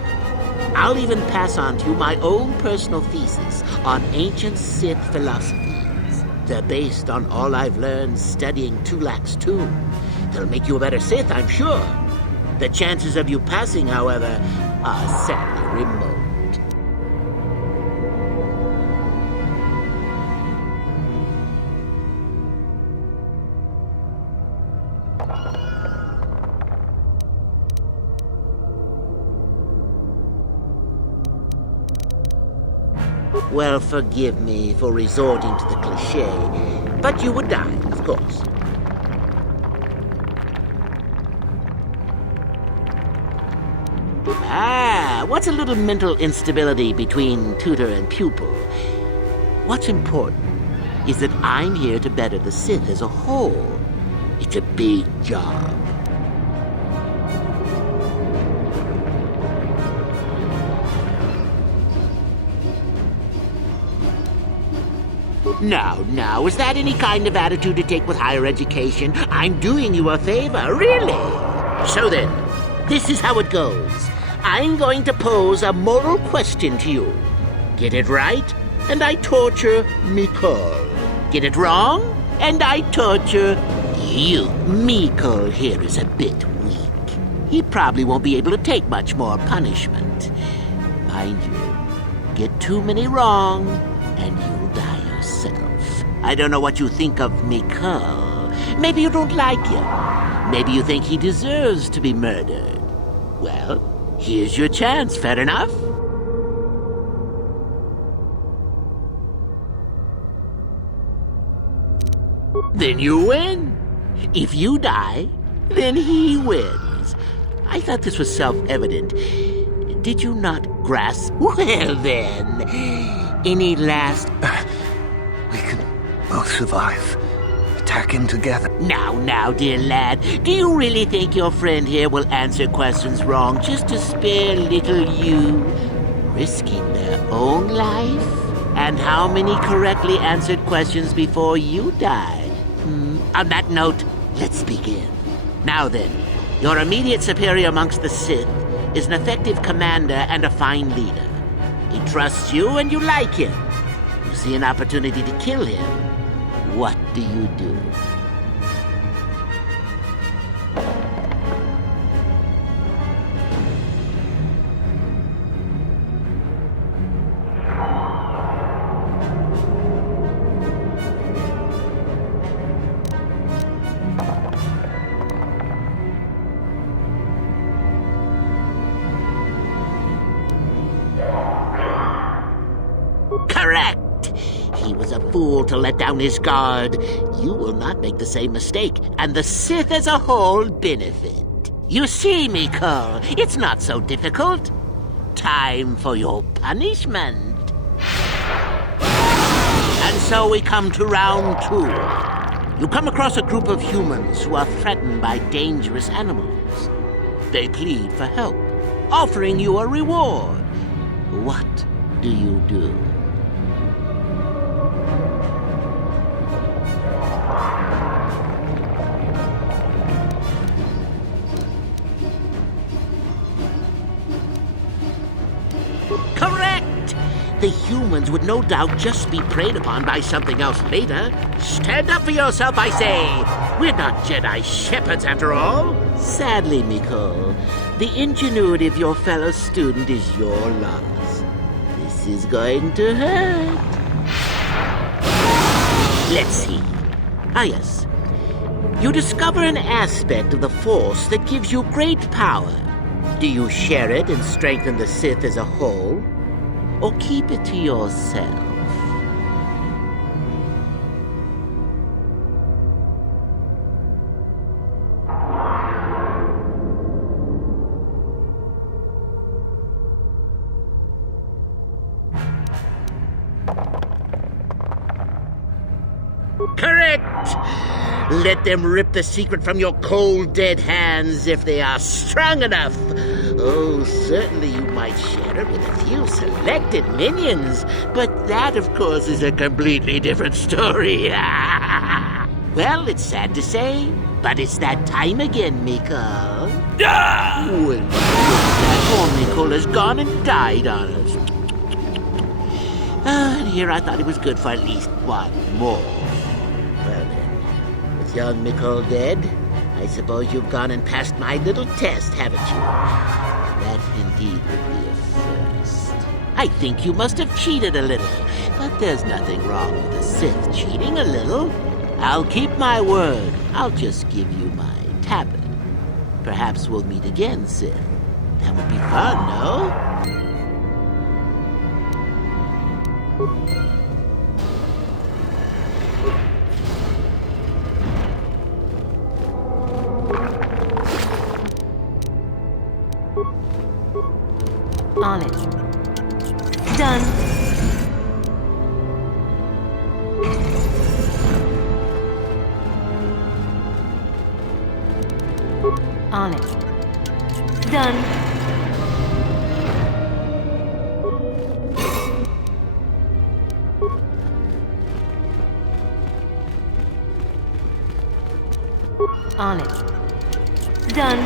I'll even pass on to you my own personal thesis on ancient Sith philosophies. They're based on all I've learned studying Tulak's tomb. They'll make you a better Sith, I'm sure. The chances of you passing, however, are sadly remote. Well, forgive me for resorting to the cliché, but you would die, of course. What's a little mental instability between tutor and pupil? What's important is that I'm here to better the Sith as a whole. It's a big job. Now, is that any kind of attitude to take with higher education? I'm doing you a favor, really. So then, this is how it goes. I'm going to pose a moral question to you. Get it right, and I torture Mikol. Get it wrong, and I torture you. Mikol here is a bit weak. He probably won't be able to take much more punishment. Mind you, get too many wrong, and you'll die yourself. I don't know what you think of Mikol. Maybe you don't like him. Maybe you think he deserves to be murdered. Well, here's your chance, fair enough? Then you win. If you die, then he wins. I thought this was self-evident. Did you not grasp? Well then, any last... We can both survive. Attack him together. Now, dear lad, do you really think your friend here will answer questions wrong just to spare little you, risking their own life? And how many correctly answered questions before you die? On that note, Let's begin. Now then, your immediate superior amongst the Sith is an effective commander and a fine leader. He trusts you and you like him. You see an opportunity to kill him. What do you do? Correct! He was a fool to let down his guard. You will not make the same mistake, and the Sith as a whole benefit. You see, Miko, it's not so difficult. Time for your punishment. And so we come to round 2. You come across a group of humans who are threatened by dangerous animals. They plead for help, offering you a reward. What do you do? Correct! The humans would no doubt just be preyed upon by something else later. Stand up for yourself, I say! We're not Jedi shepherds, after all. Sadly, Miko, the ingenuity of your fellow student is your loss. This is going to hurt. Let's see. Ah, yes. You discover an aspect of the Force that gives you great power. Do you share it and strengthen the Sith as a whole? Or keep it to yourself? Correct! Let them rip the secret from your cold, dead hands if they are strong enough. Oh, certainly you might share it with a few selected minions, but that, of course, is a completely different story. Well, it's sad to say, but it's that time again, Miko. Well, that Miko has gone and died on us. And here I thought it was good for at least one more. Well then, with young Miko dead, I suppose you've gone and passed my little test, haven't you? That indeed would be a first. I think you must have cheated a little, but there's nothing wrong with a Sith cheating a little. I'll keep my word. I'll just give you my tablet. Perhaps we'll meet again, Sith. That would be fun, no? On it. Done. On it. Done. On it. Done.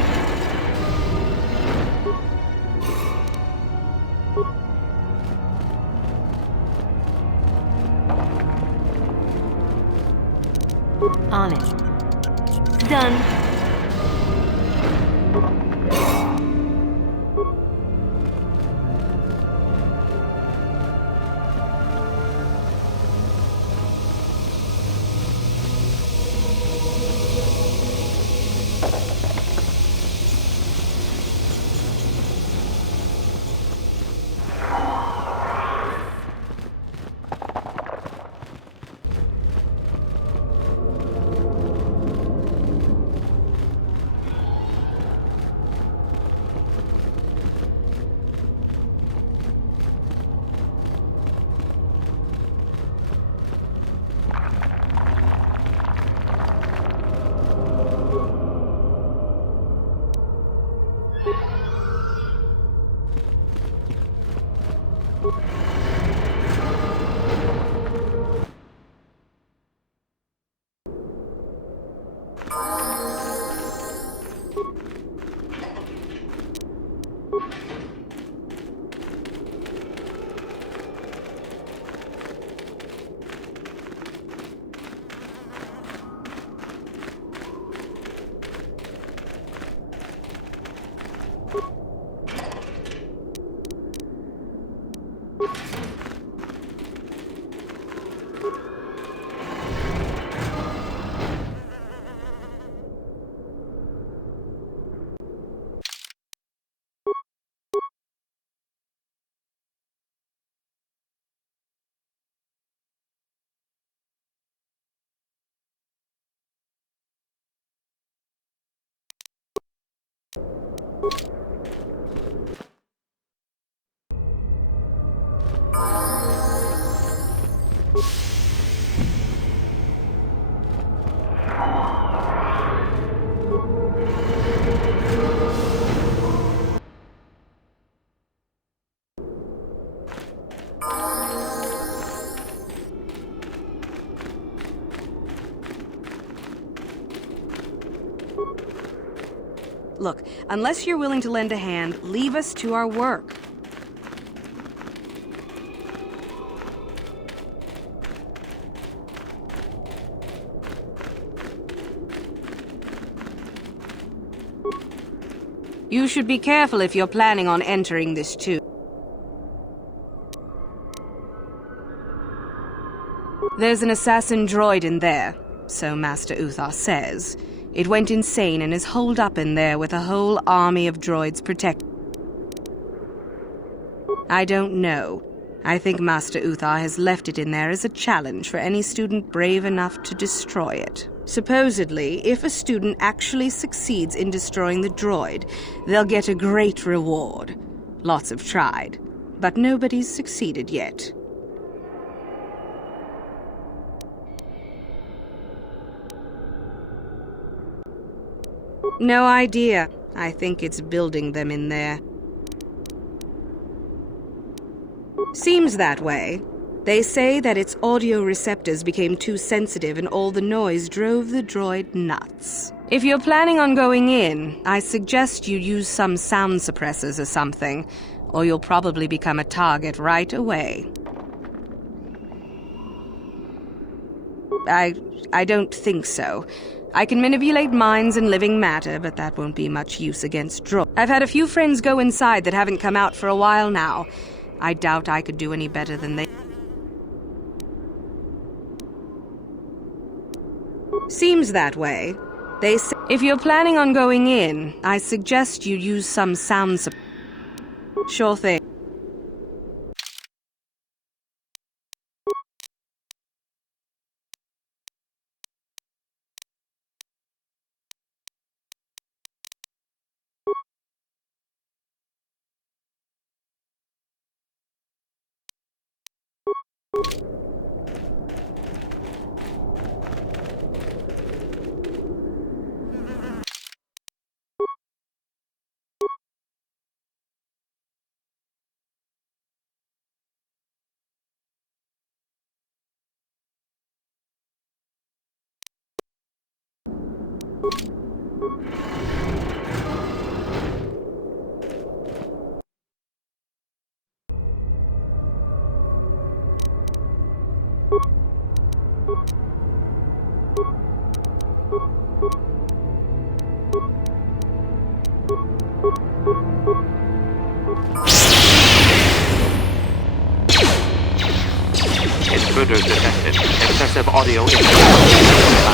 On it. Done. Look, unless you're willing to lend a hand, leave us to our work. You should be careful if you're planning on entering this too. There's an assassin droid in there, so Master Uthar says. It went insane and is holed up in there with a whole army of droids protect. I don't know. I think Master Uthar has left it in there as a challenge for any student brave enough to destroy it. Supposedly, if a student actually succeeds in destroying the droid, they'll get a great reward. Lots have tried, but nobody's succeeded yet. No idea. I think it's building them in there. Seems that way. They say that its audio receptors became too sensitive and all the noise drove the droid nuts. If you're planning on going in, I suggest you use some sound suppressors or something, or you'll probably become a target right away. I don't think so. I can manipulate minds and living matter, but that won't be much use against droids. I've had a few friends go inside that haven't come out for a while now. I doubt I could do any better than they... Seems that way. They say if you're planning on going in, I suggest you use some sound Sure thing. Intruder detected. Excessive audio input.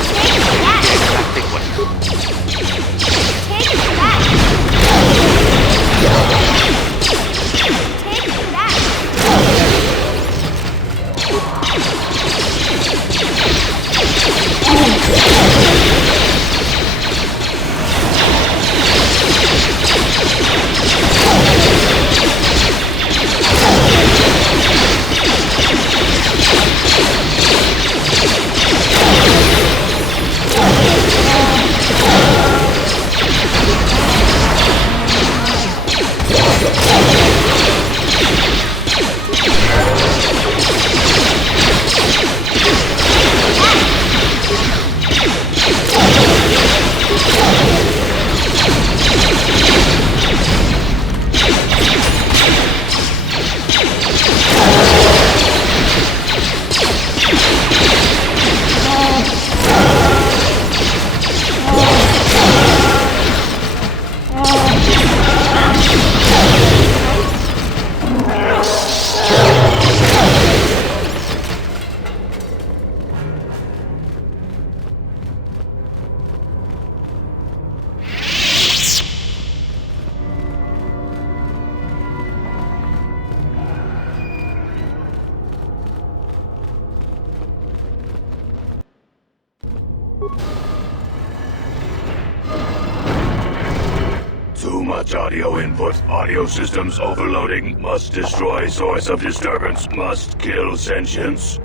Lost audio input. Audio systems overloading. Must destroy source of disturbance. Must kill sentience.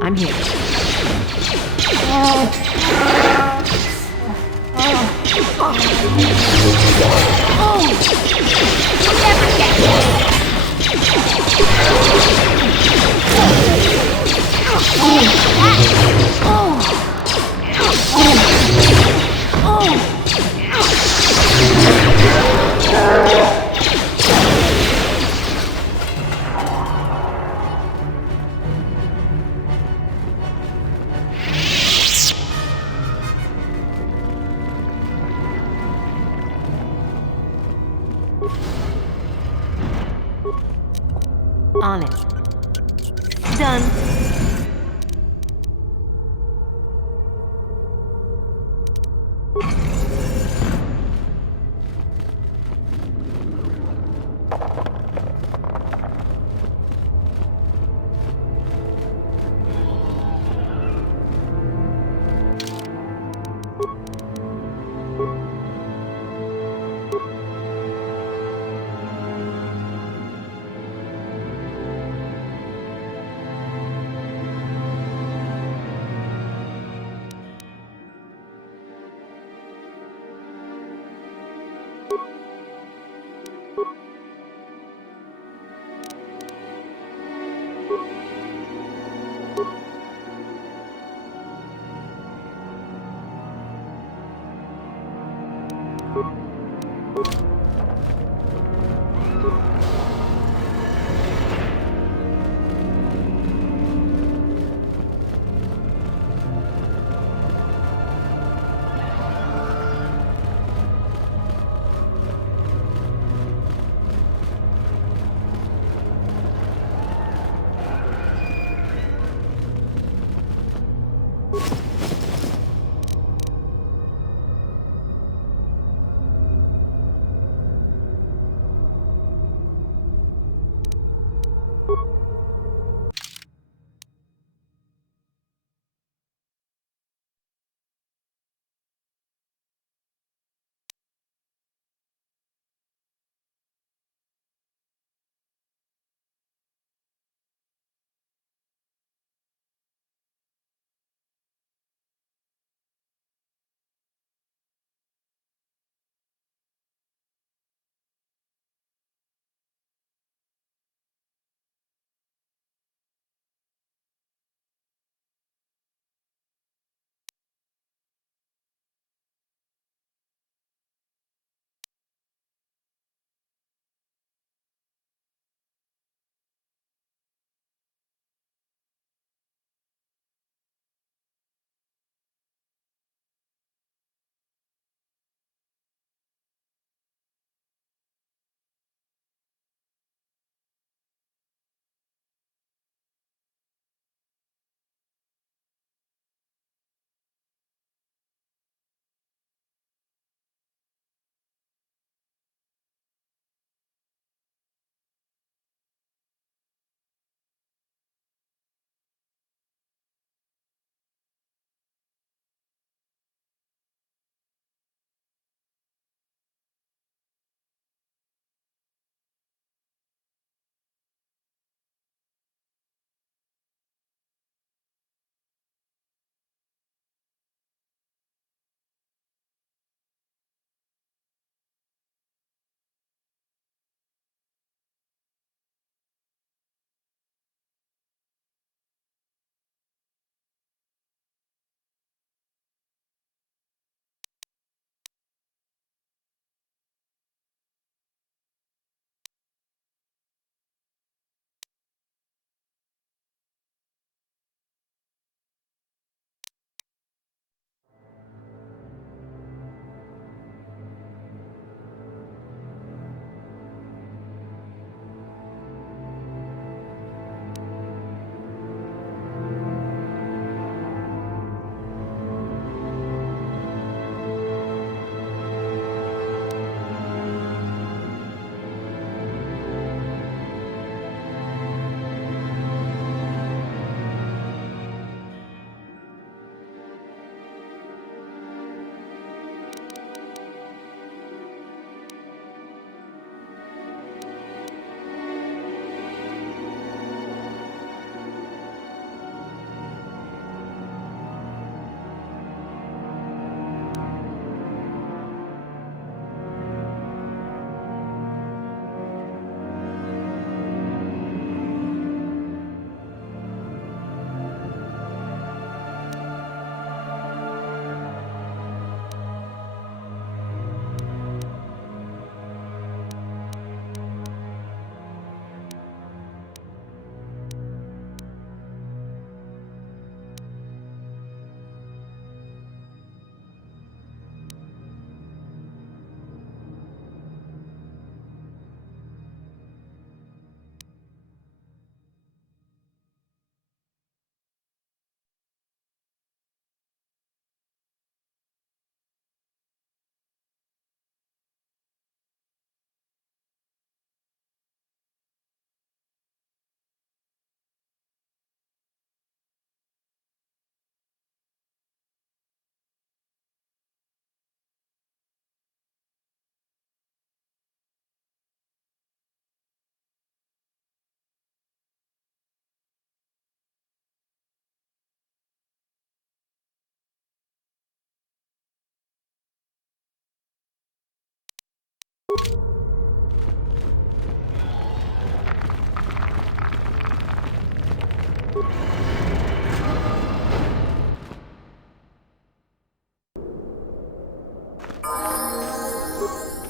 I'm here. On it. Done.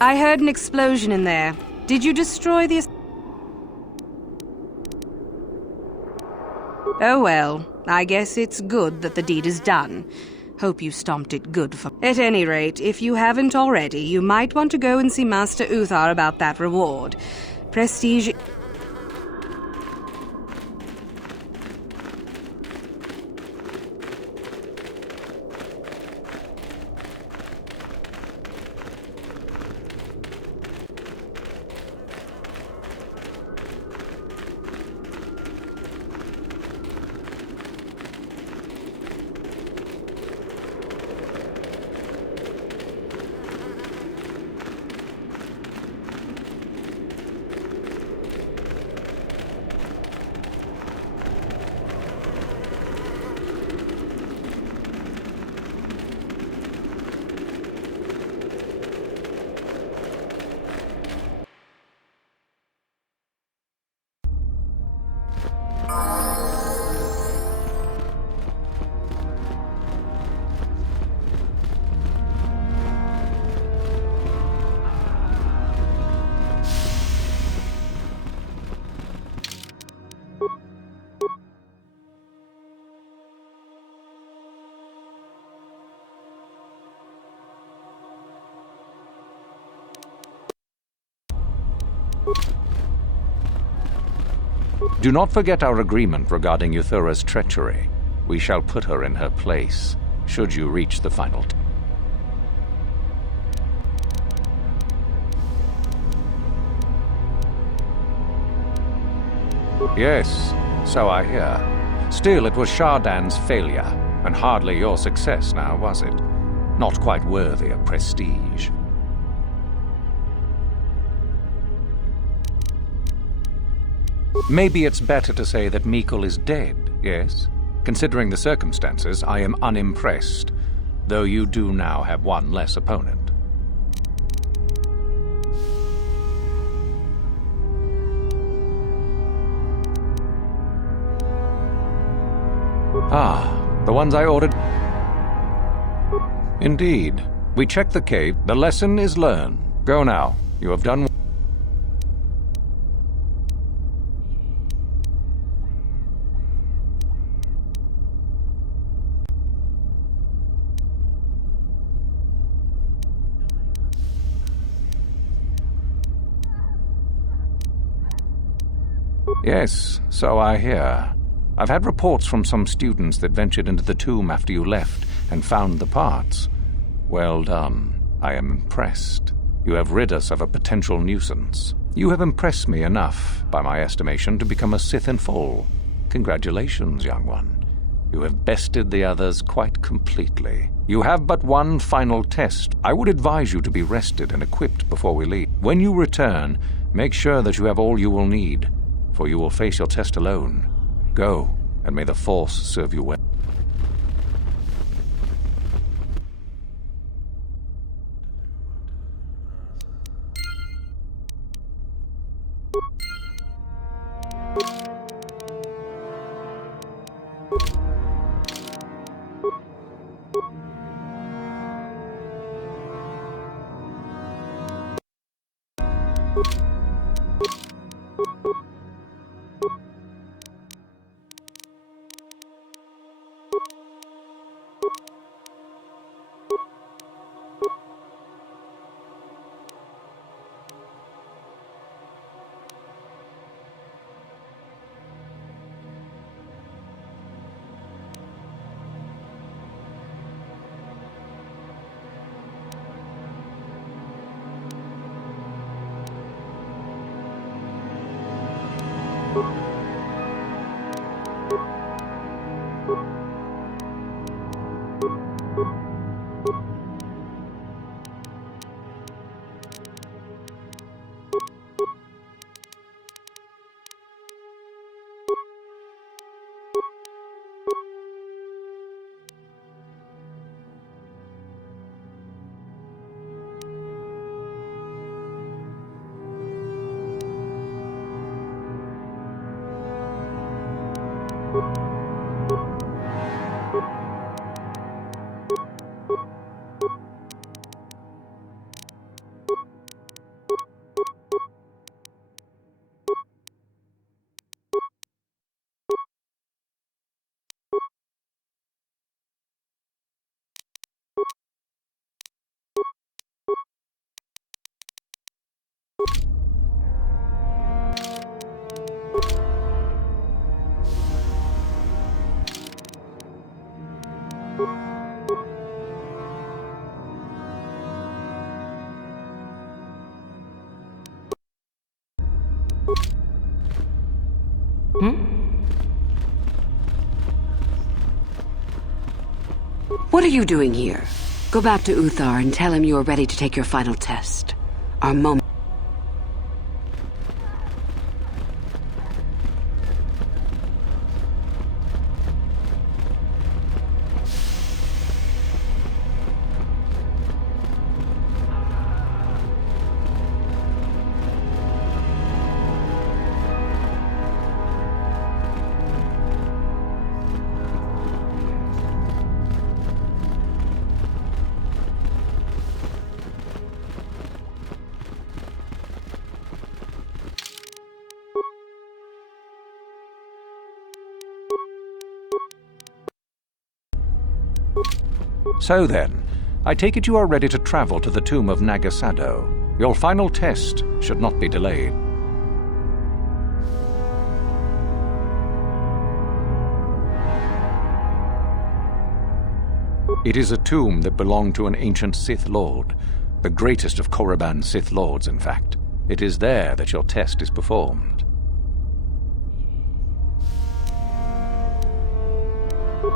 I heard an explosion in there. Did you destroy the... Oh well, I guess it's good that the deed is done. Hope you stomped it good for... At any rate, if you haven't already, you might want to go and see Master Uthar about that reward. Prestige... Do not forget our agreement regarding Euthura's treachery. We shall put her in her place, should you reach the final... Yes, so I hear. Still, it was Shardan's failure, and hardly your success now, was it? Not quite worthy of prestige. Maybe it's better to say that Mikul is dead, yes? Considering the circumstances, I am unimpressed, though you do now have one less opponent. Ah, the ones I ordered... Indeed. We checked the cave. The lesson is learned. Go now. You have done... Yes, so I hear. I've had reports from some students that ventured into the tomb after you left and found the parts. Well done. I am impressed. You have rid us of a potential nuisance. You have impressed me enough, by my estimation, to become a Sith in full. Congratulations, young one. You have bested the others quite completely. You have but one final test. I would advise you to be rested and equipped before we leave. When you return, make sure that you have all you will need, for you will face your test alone. Go, and may the Force serve you well. What are you doing here? Go back to Uthar and tell him you are ready to take your final test. Our moment. So then, I take it you are ready to travel to the tomb of Nagasado. Your final test should not be delayed. It is a tomb that belonged to an ancient Sith Lord, the greatest of Korriban's Sith Lords, in fact. It is there that your test is performed.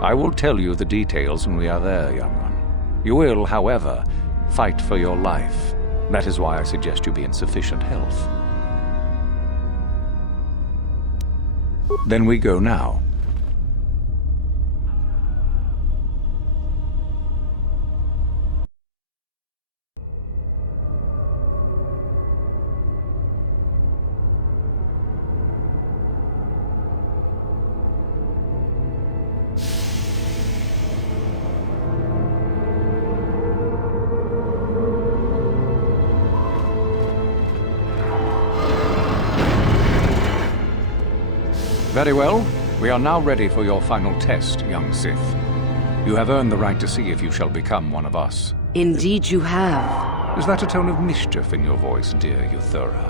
I will tell you the details when we are there, young one. You will, however, fight for your life. That is why I suggest you be in sufficient health. Then we go now. Very well. We are now ready for your final test, young Sith. You have earned the right to see if you shall become one of us. Indeed you have. Is that a tone of mischief in your voice, dear Euthura?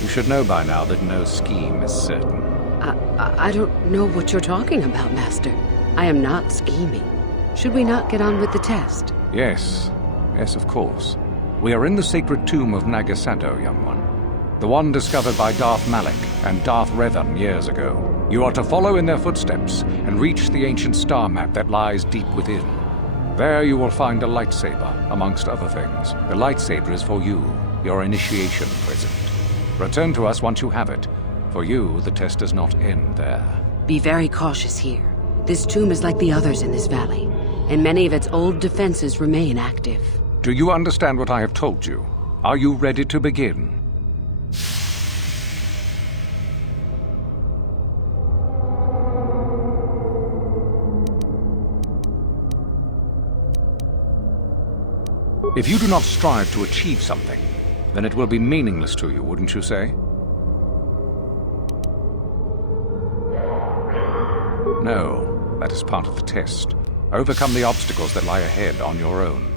You should know by now that no scheme is certain. I don't know what you're talking about, Master. I am not scheming. Should we not get on with the test? Yes. Yes, of course. We are in the sacred tomb of Nagasado, young one. The one discovered by Darth Malak and Darth Revan years ago. You are to follow in their footsteps and reach the ancient star map that lies deep within. There you will find a lightsaber, amongst other things. The lightsaber is for you, your initiation present. Return to us once you have it. For you, the test does not end there. Be very cautious here. This tomb is like the others in this valley, and many of its old defenses remain active. Do you understand what I have told you? Are you ready to begin? If you do not strive to achieve something, then it will be meaningless to you, wouldn't you say? No, that is part of the test. Overcome the obstacles that lie ahead on your own.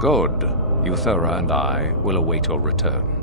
Good. Euthura and I will await your return.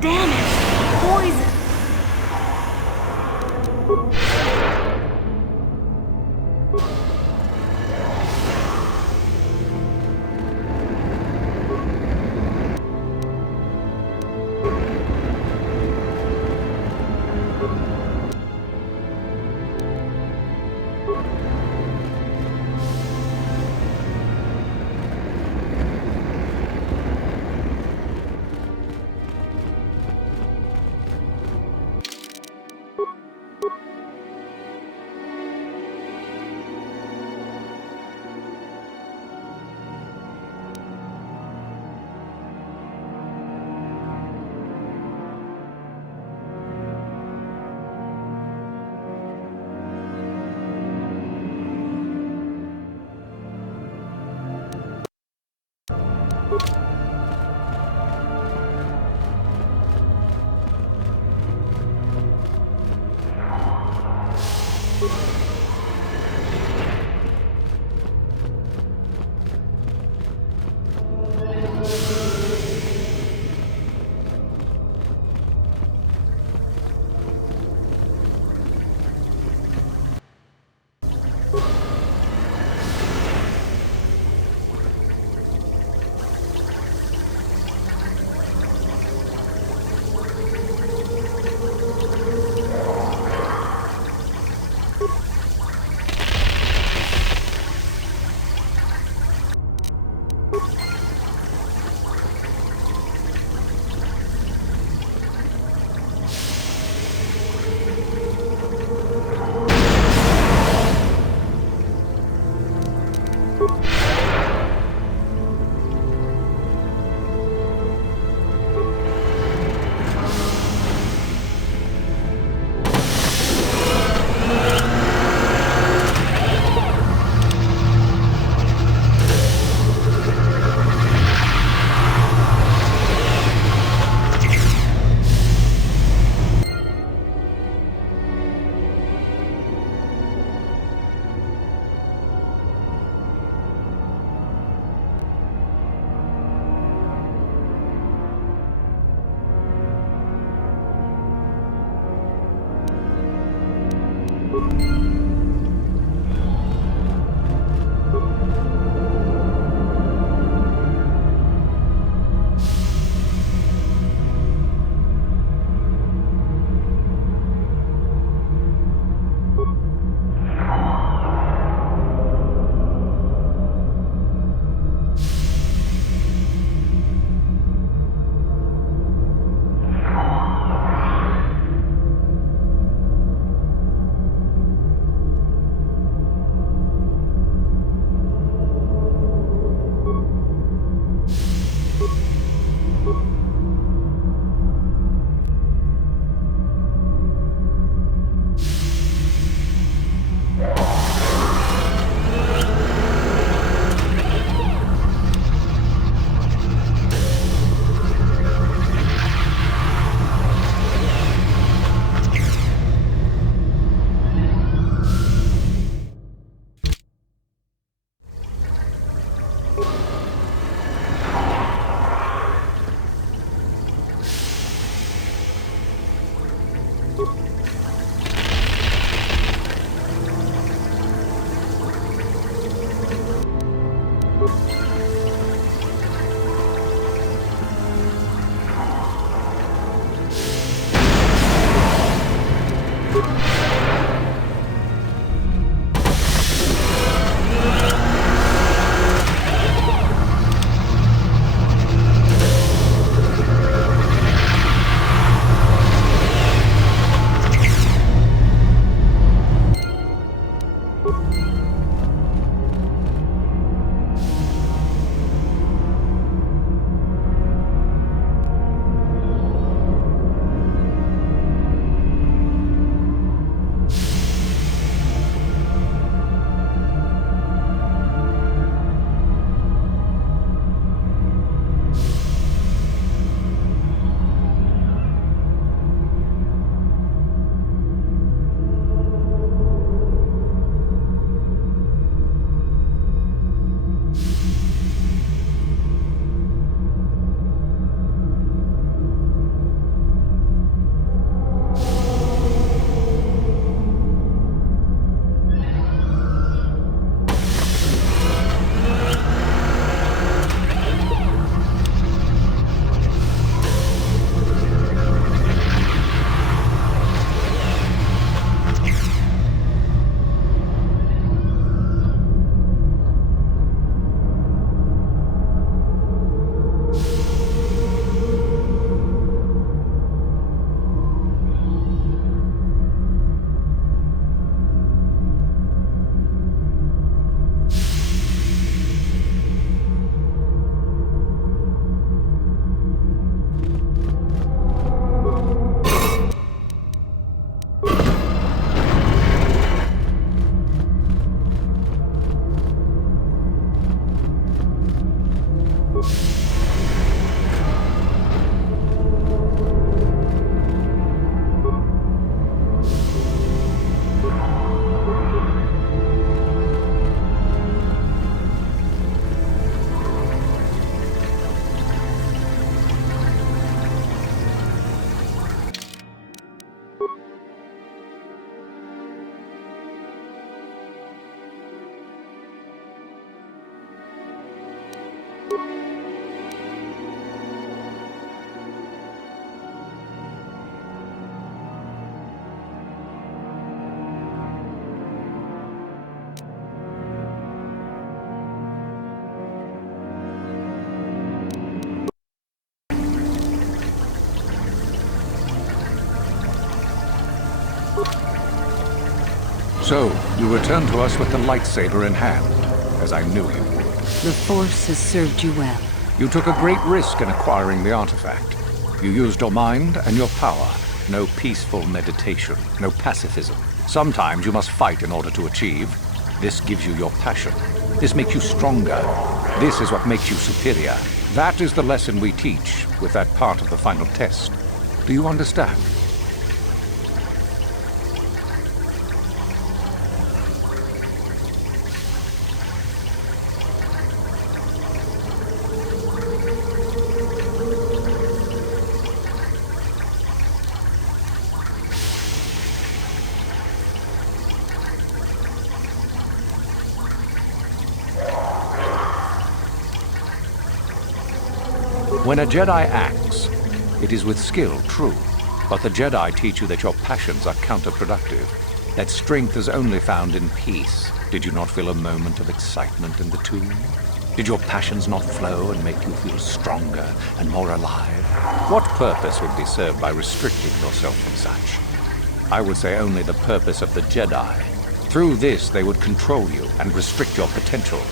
Damn it! Poison! So, you return to us with the lightsaber in hand, as I knew you would. The Force has served you well. You took a great risk in acquiring the artifact. You used your mind and your power. No peaceful meditation, no pacifism. Sometimes you must fight in order to achieve. This gives you your passion. This makes you stronger. This is what makes you superior. That is the lesson we teach with that part of the final test. Do you understand? When a Jedi acts, it is with skill, true, but the Jedi teach you that your passions are counterproductive, that strength is only found in peace. Did you not feel a moment of excitement in the tomb? Did your passions not flow and make you feel stronger and more alive? What purpose would be served by restricting yourself from such? I would say only the purpose of the Jedi. Through this, they would control you and restrict your potential.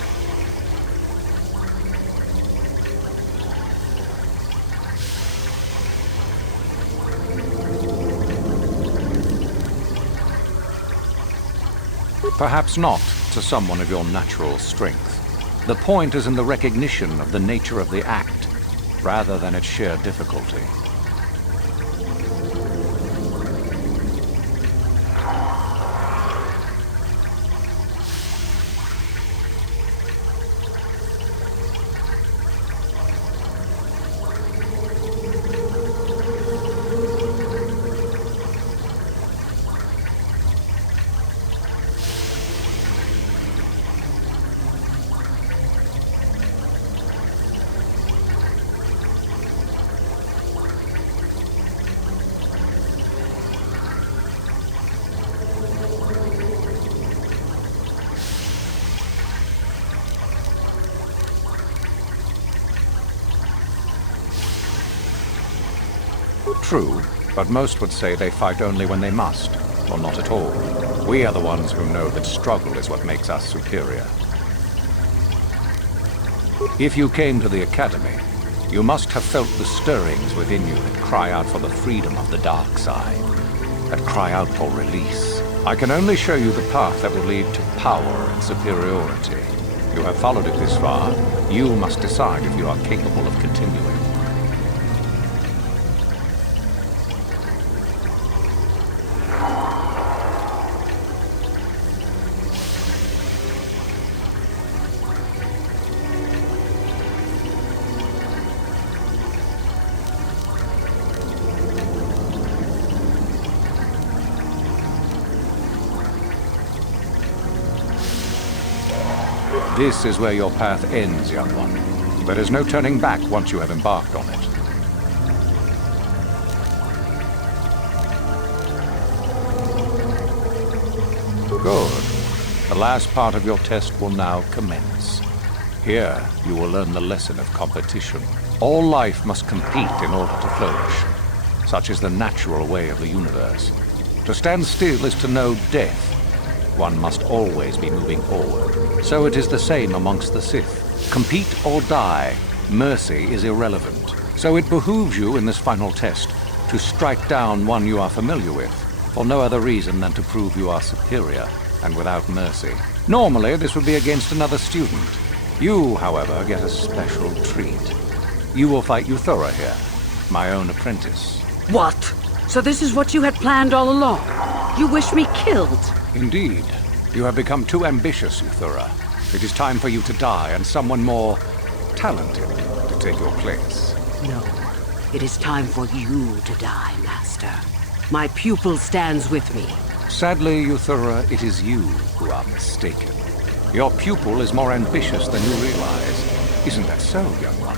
Perhaps not to someone of your natural strength. The point is in the recognition of the nature of the act, rather than its sheer difficulty. True, but most would say they fight only when they must, or not at all. We are the ones who know that struggle is what makes us superior. If you came to the Academy, you must have felt the stirrings within you that cry out for the freedom of the dark side, that cry out for release. I can only show you the path that will lead to power and superiority. You have followed it this far. You must decide if you are capable of continuing. This is where your path ends, young one. There is no turning back once you have embarked on it. Good. The last part of your test will now commence. Here, you will learn the lesson of competition. All life must compete in order to flourish. Such is the natural way of the universe. To stand still is to know death. One must always be moving forward. So it is the same amongst the Sith. Compete or die. Mercy is irrelevant. So it behooves you in this final test to strike down one you are familiar with, for no other reason than to prove you are superior and without mercy. Normally, this would be against another student. You, however, get a special treat. You will fight Euthura here, my own apprentice. What? So this is what you had planned all along? You wish me killed? Indeed. You have become too ambitious, Euthura. It is time for you to die and someone more talented to take your place. No. It is time for you to die, Master. My pupil stands with me. Sadly, Euthura, it is you who are mistaken. Your pupil is more ambitious than you realize. Isn't that so, young one?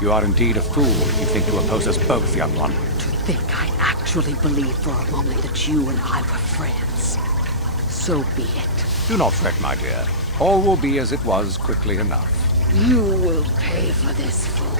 You are indeed a fool if you think to oppose us both, young one. To think I actually believed for a moment that you and I were friends. So be it. Do not fret, my dear. All will be as it was quickly enough. You will pay for this, fool.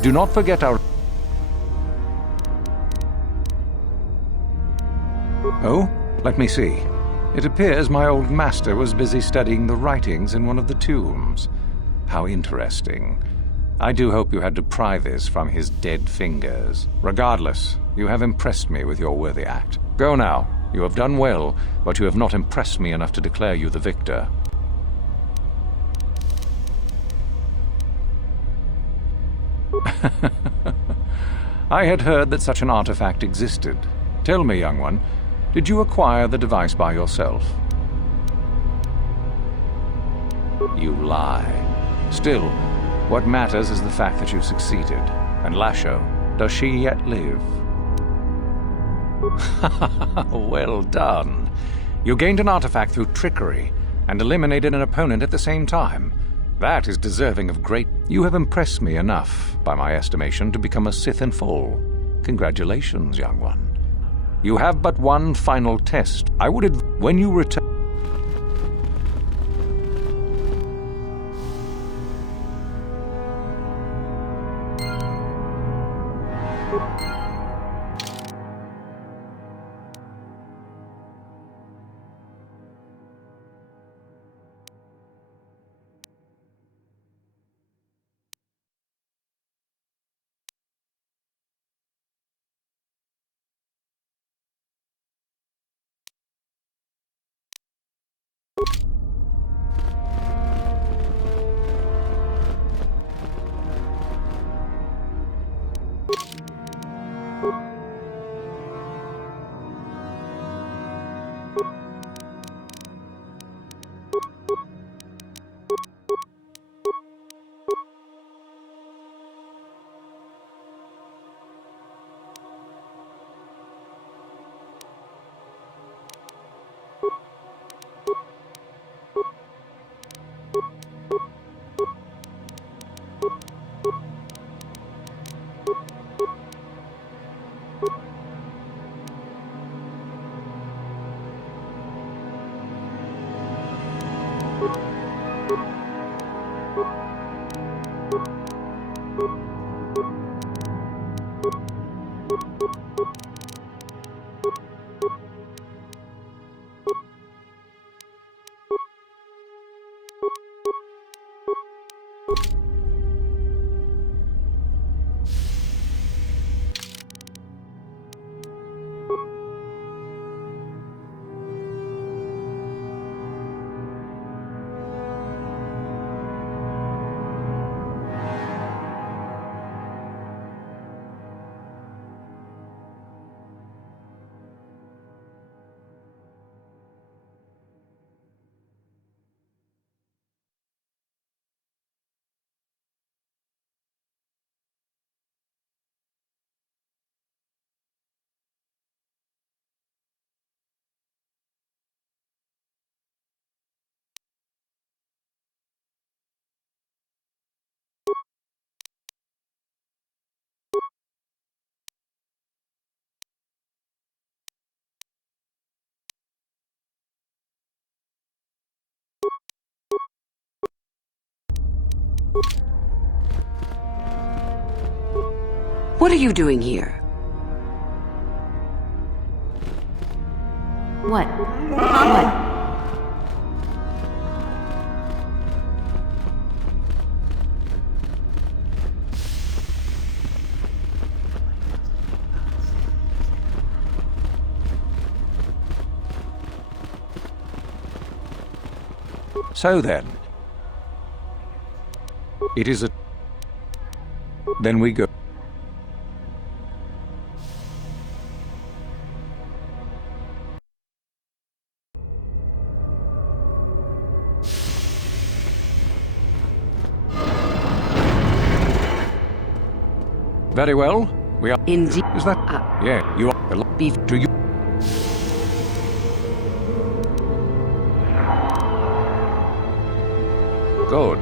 Do not forget our... Oh, let me see. It appears my old master was busy studying the writings in one of the tombs. How interesting. I do hope you had to pry this from his dead fingers. Regardless, you have impressed me with your worthy act. Go now. You have done well, but you have not impressed me enough to declare you the victor. I had heard that such an artifact existed. Tell me, young one, did you acquire the device by yourself? You lie. Still, what matters is the fact that you've succeeded. And Lasho, does she yet live? Well done. You gained an artifact through trickery and eliminated an opponent at the same time. That is deserving of great... You have impressed me enough, by my estimation, to become a Sith in full. Congratulations, young one. You have but one final test. I would when you return... What are you doing here? What? What? So then, it is a... Then we go. Very well. We are... Indeed. Is that... yeah, you are... Beef. Do you... Good.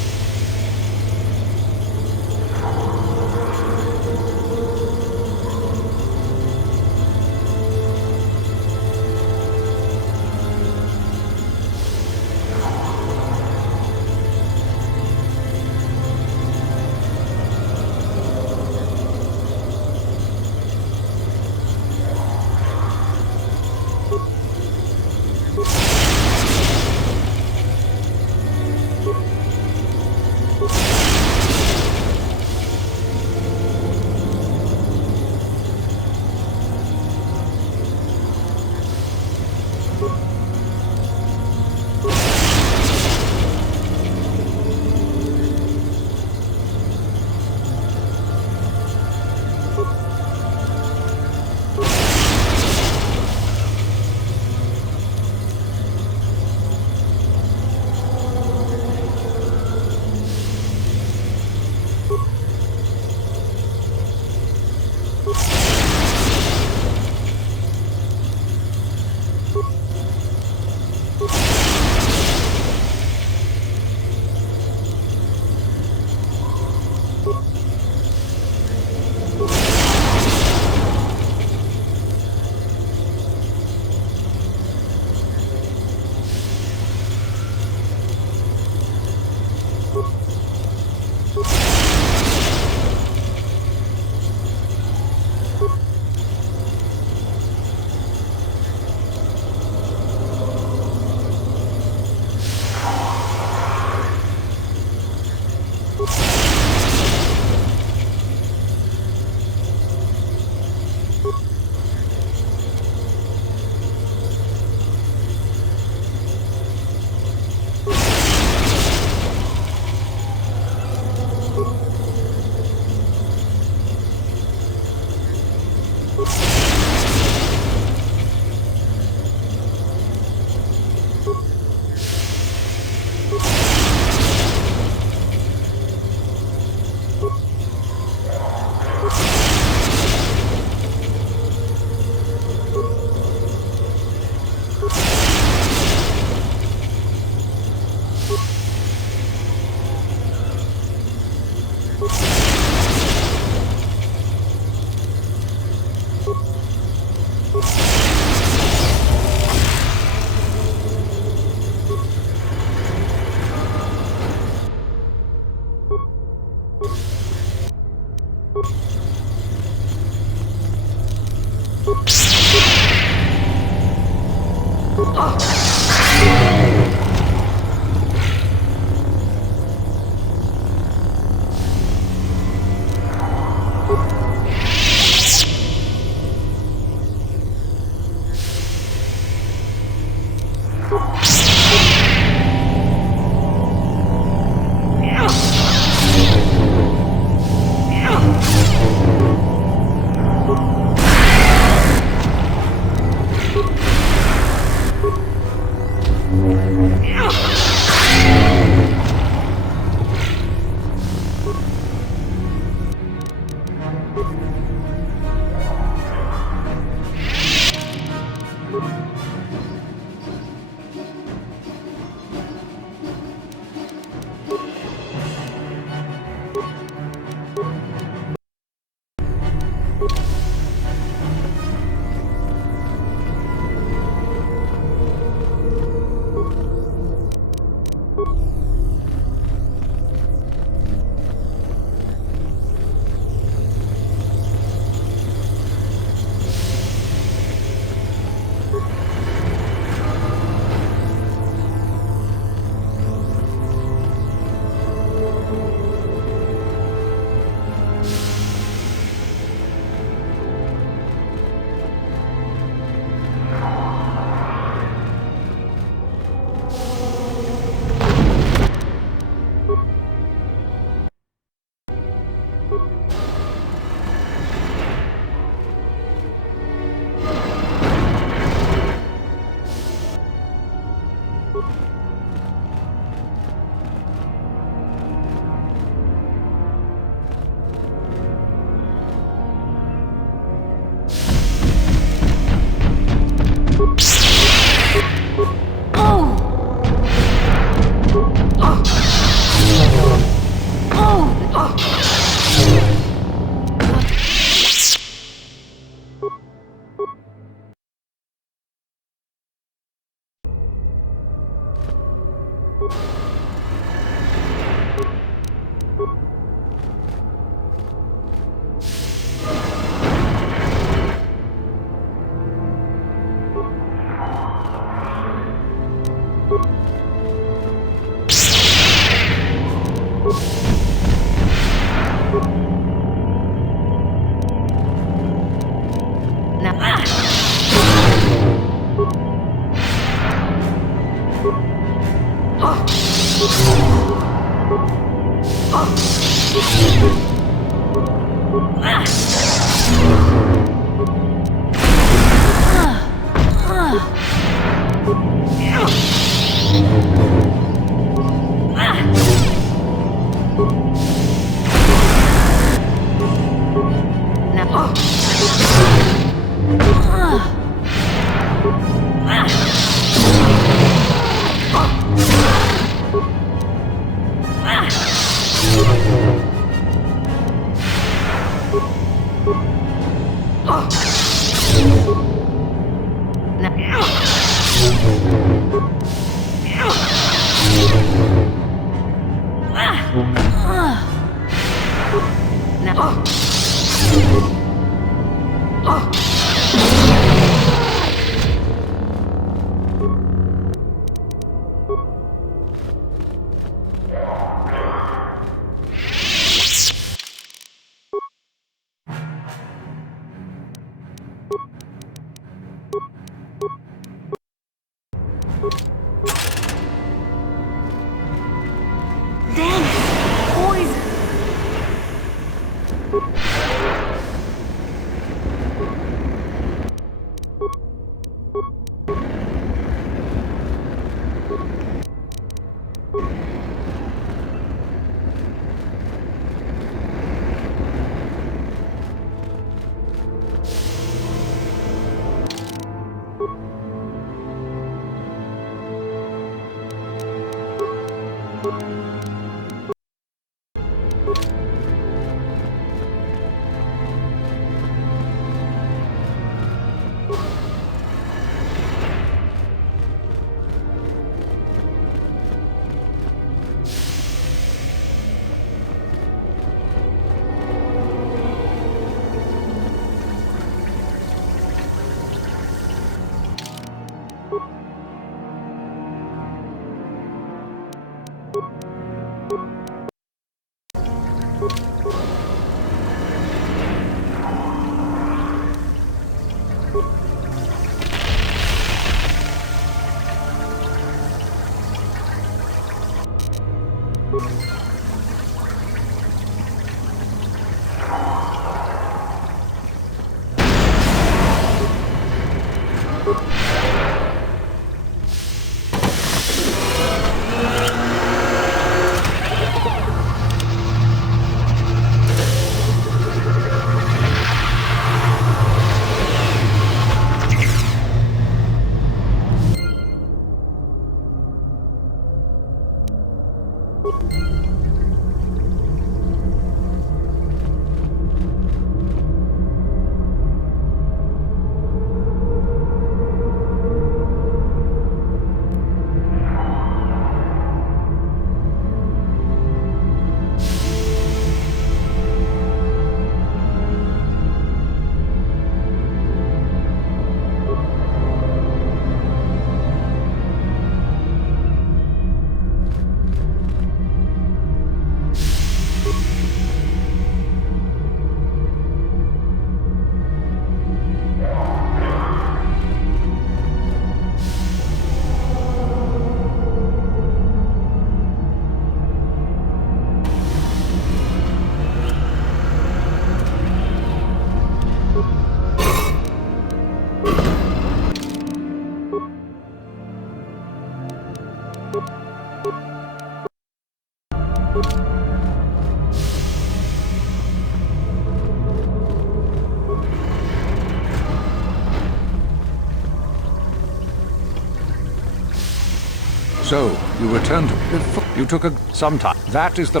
So, you returned to... You took some time. That is the...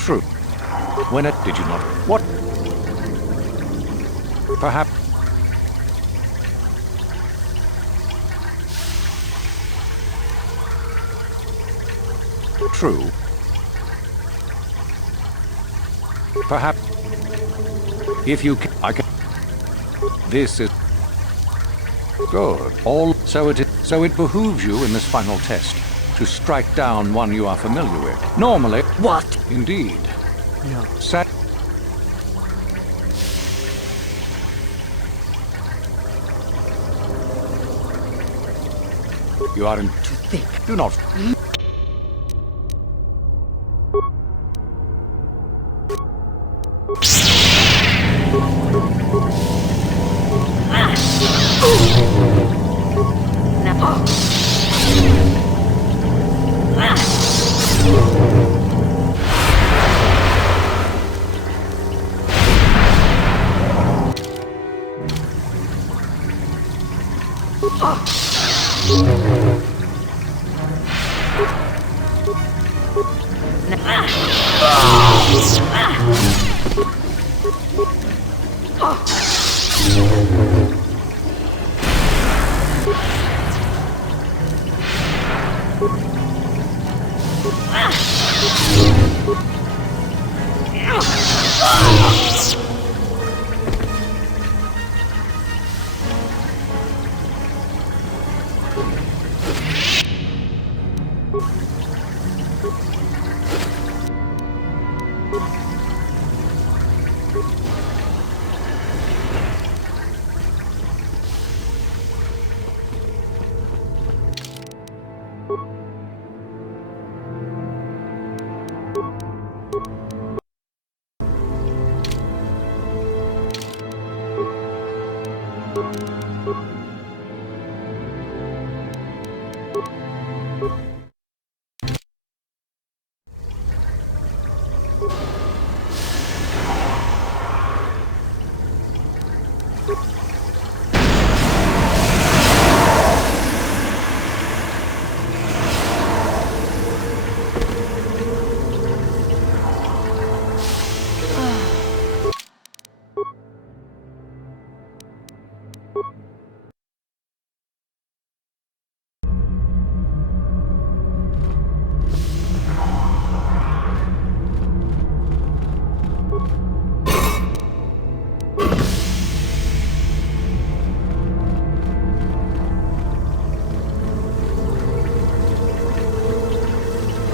True. When it... Did you not... What? Perhaps... True. Perhaps... If you can... I can... This is... Good. So it behooves you in this final test to strike down one you are familiar with. Normally... What? Indeed. No. You are in... To think. Do not...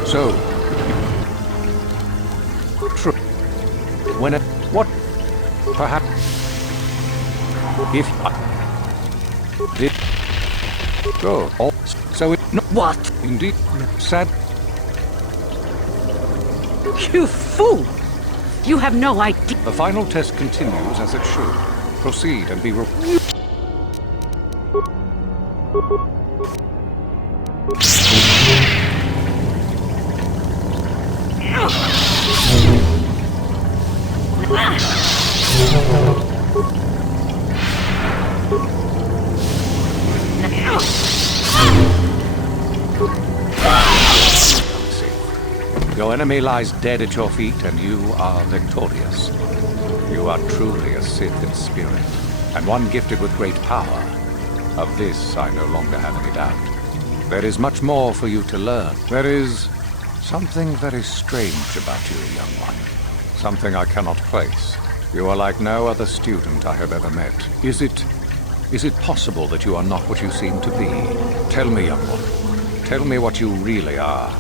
So... True. When it... What? Perhaps... If... Did... Go. Oh, so it... No. What? Indeed. Sad... You fool! You have no idea. The final test continues as it should. Proceed and be... Your enemy lies dead at your feet, and you are victorious. You are truly a Sith in spirit, and one gifted with great power. Of this I no longer have any doubt. There is much more for you to learn. There is something very strange about you, young one. Something I cannot place. You are like no other student I have ever met. Is it possible that you are not what you seem to be? Tell me, young one. Tell me what you really are.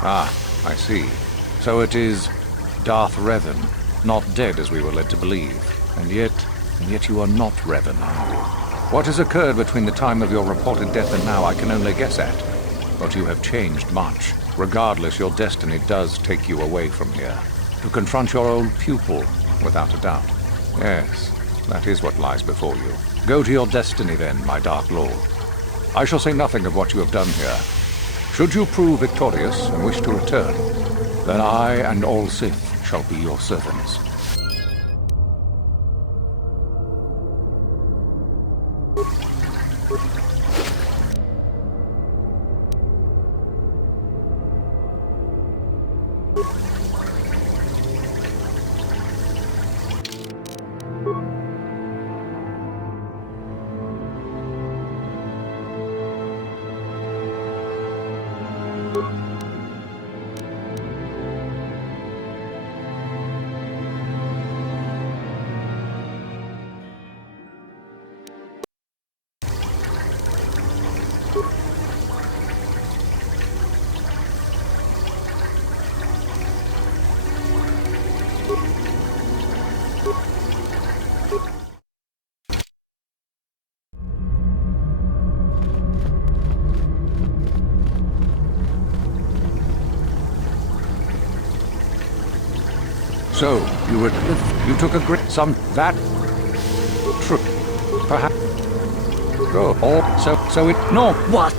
Ah, I see. So it is Darth Revan, not dead as we were led to believe. And yet you are not Revan, are you? What has occurred between the time of your reported death and now I can only guess at. But you have changed much. Regardless, your destiny does take you away from here. To confront your old pupil, without a doubt. Yes, that is what lies before you. Go to your destiny then, my Dark Lord. I shall say nothing of what you have done here. Should you prove victorious and wish to return, then I and all Sith shall be your servants. So, you took a great that true. Perhaps go so it no what?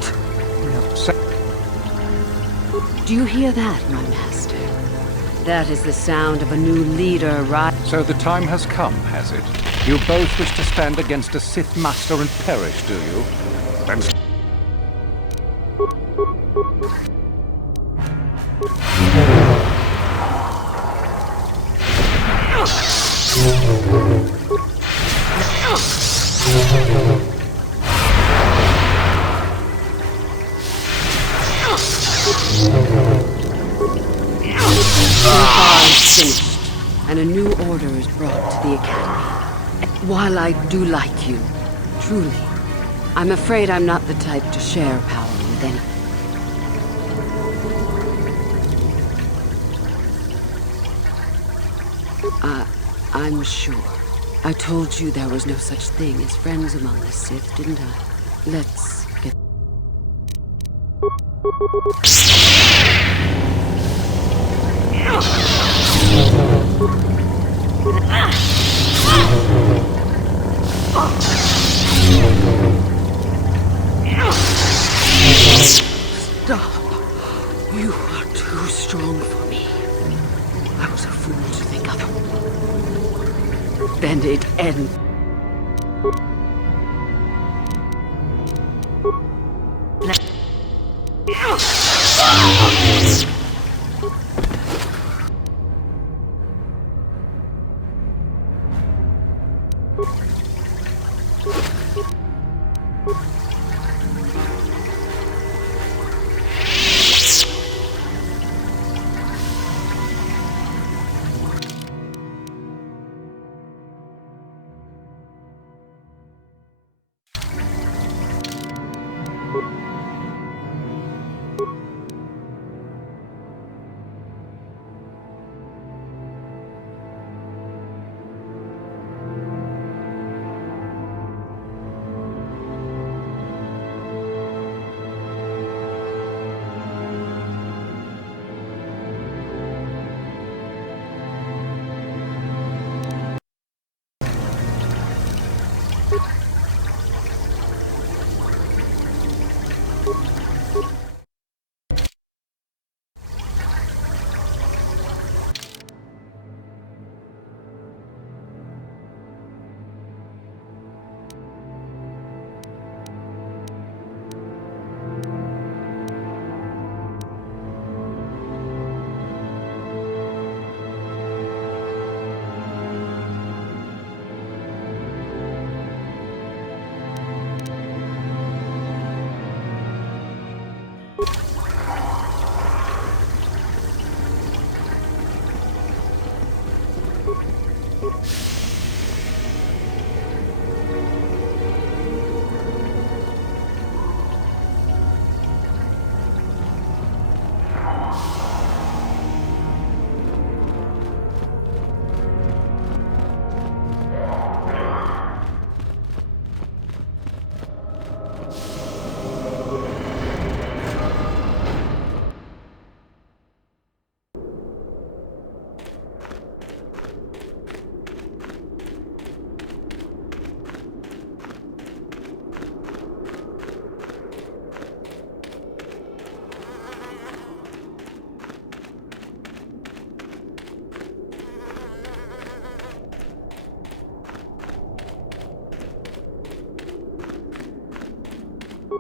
Do you hear that, my master? That is the sound of a new leader, right? So the time has come, has it? You both wish to stand against a Sith Master and perish, do you? Then finished, and a new order is brought to the Academy. While I do like you, truly, I'm afraid I'm not the type to share power with anyone. I'm sure. I told you there was no such thing as friends among the Sith, didn't I? Let's get... Stop! You are too strong for me. I was a fool to think otherwise. Then it ends.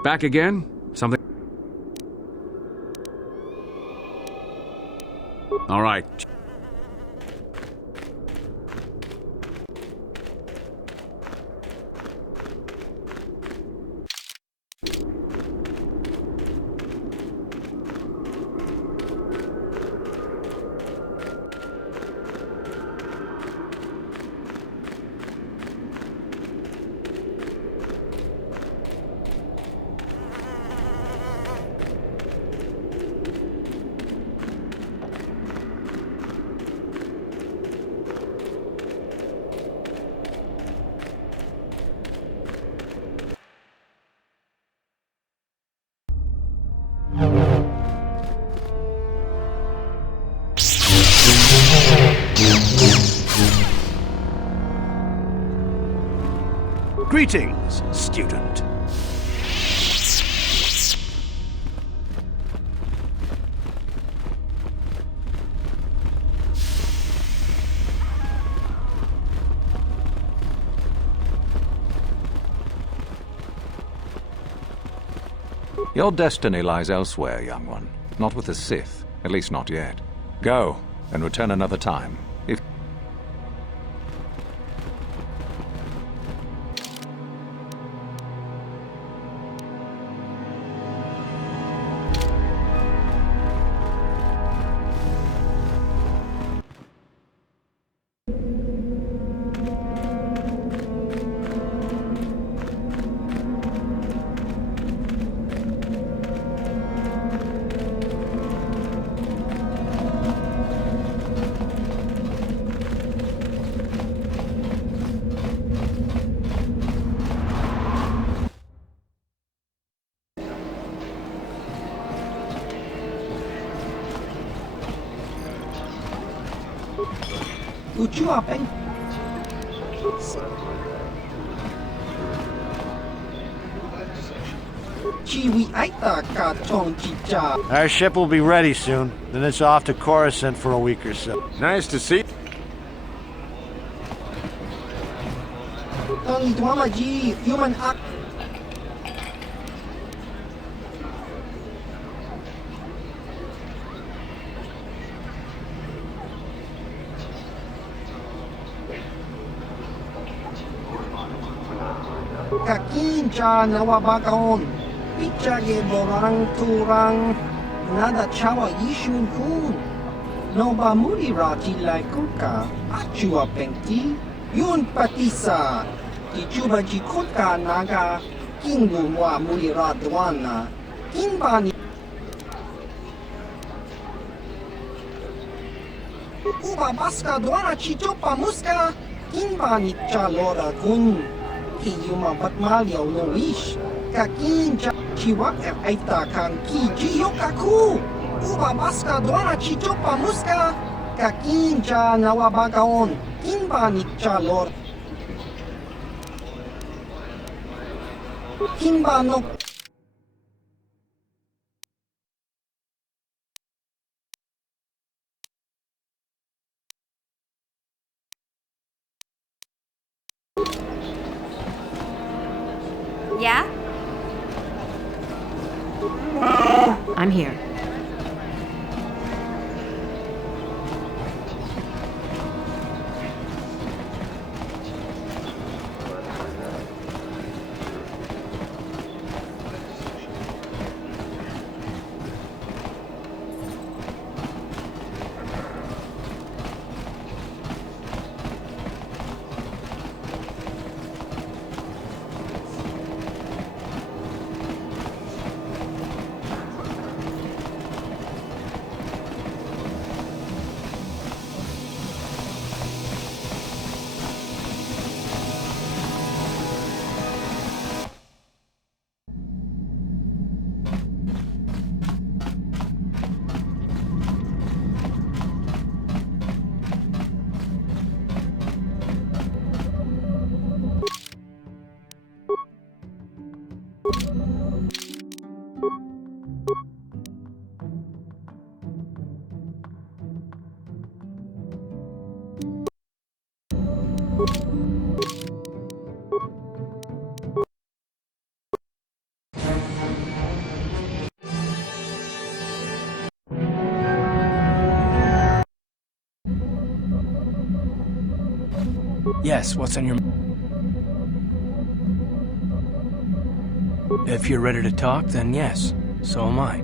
Back again? Something... All right. Greetings, student. Your destiny lies elsewhere, young one. Not with the Sith. At least not yet. Go, and return another time. If... Our ship will be ready soon. Then it's off to Coruscant for a week or so. Nice to see. Kakinja nawabagaon. Pichage borang turang. Nada chawa yishun kun. Noba murirati laikuka. Achua pengti. Yun patisa. Tichuba jikuka naga. Kingu wa muriradwana. Kinbani. Uba baska dwana chichopa muska. Kinbani chalora kun. Kiyuma batmalya loish. Kakinja chiwak aita kan ki yokaku. Uba baska dwana chichopa muska. Kakinja nawabagaon. Kinbani chalor. Kimba no. Yeah? I'm here. Yes, what's on your... If you're ready to talk, then yes, so am I.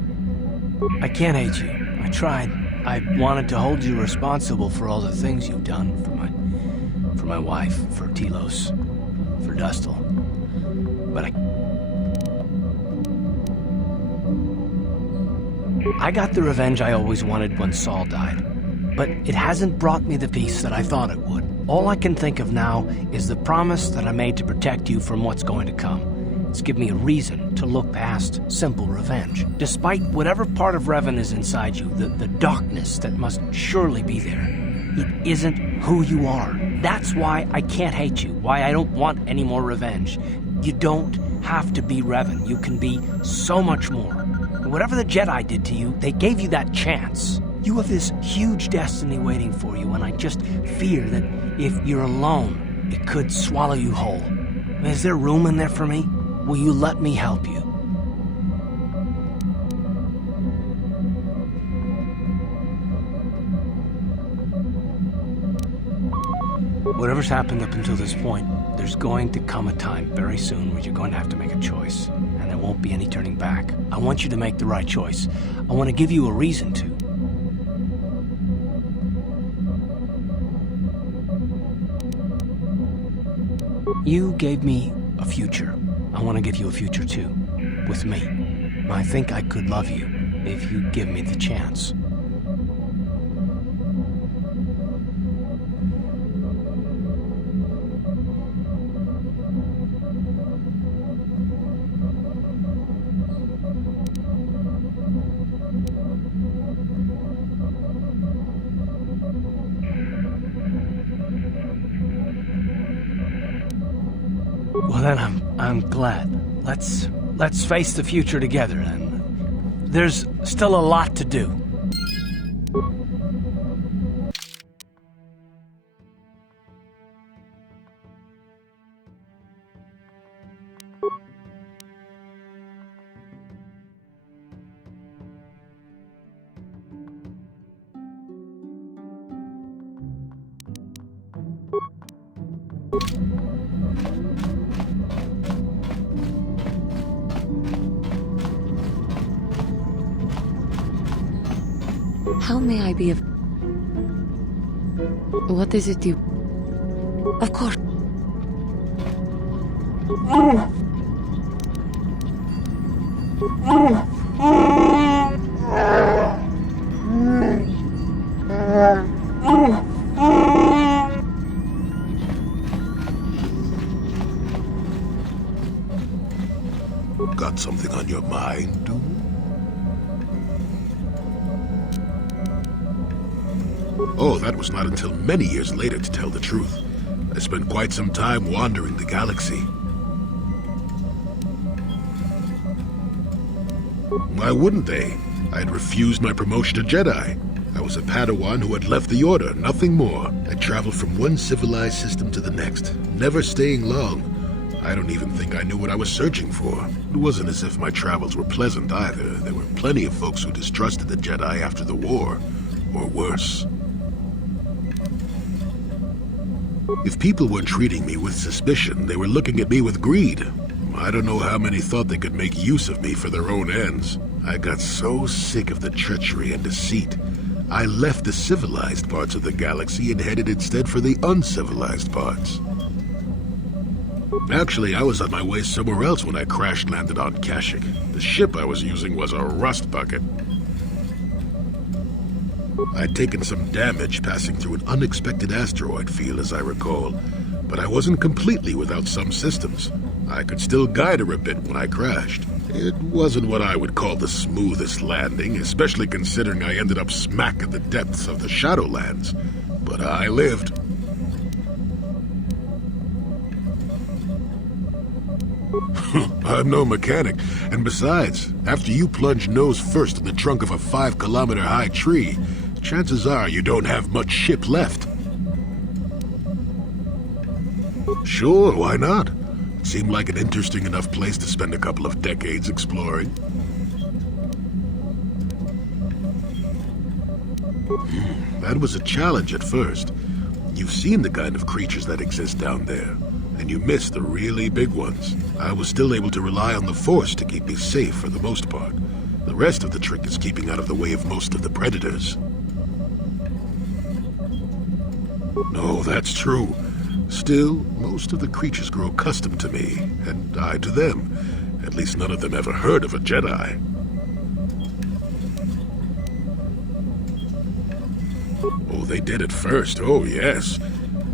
I can't hate you. I tried. I wanted to hold you responsible for all the things you've done for my wife, for Telos, for Dustil. But I got the revenge I always wanted when Saul died. But it hasn't brought me the peace that I thought it would. All I can think of now is the promise that I made to protect you from what's going to come. It's given me a reason to look past simple revenge. Despite whatever part of Revan is inside you, the darkness that must surely be there, it isn't who you are. That's why I can't hate you, why I don't want any more revenge. You don't have to be Revan. You can be so much more. Whatever the Jedi did to you, they gave you that chance. You have this huge destiny waiting for you, and I just fear that if you're alone, it could swallow you whole. Is there room in there for me? Will you let me help you? Whatever's happened up until this point, there's going to come a time very soon where you're going to have to make a choice, and there won't be any turning back. I want you to make the right choice. I want to give you a reason to. You gave me a future. I want to give you a future too, with me. I think I could love you if you give me the chance. Well, then I'm glad. Let's face the future together, and there's still a lot to do. How may I be of... What is it you... Of course. Got something on your mind, dude? Oh, that was not until many years later, to tell the truth. I spent quite some time wandering the galaxy. Why wouldn't they? I had refused my promotion to Jedi. I was a Padawan who had left the Order, nothing more. I traveled from one civilized system to the next, never staying long. I don't even think I knew what I was searching for. It wasn't as if my travels were pleasant either. There were plenty of folks who distrusted the Jedi after the war, or worse. If people weren't treating me with suspicion, they were looking at me with greed. I don't know how many thought they could make use of me for their own ends. I got so sick of the treachery and deceit. I left the civilized parts of the galaxy and headed instead for the uncivilized parts. Actually, I was on my way somewhere else when I crash-landed on Kashyyyk. The ship I was using was a rust bucket. I'd taken some damage passing through an unexpected asteroid field, as I recall, but I wasn't completely without some systems. I could still guide her a bit when I crashed. It wasn't what I would call the smoothest landing, especially considering I ended up smack in the depths of the Shadowlands. But I lived. I'm no mechanic, and besides, after you plunge nose first in the trunk of a 5-kilometer-high tree, chances are you don't have much ship left. Sure, why not? It seemed like an interesting enough place to spend a couple of decades exploring. That was a challenge at first. You've seen the kind of creatures that exist down there, and you missed the really big ones. I was still able to rely on the Force to keep me safe for the most part. The rest of the trick is keeping out of the way of most of the predators. No, that's true. Still, most of the creatures grow accustomed to me, and I to them. At least none of them ever heard of a Jedi. Oh, they did at first, oh yes.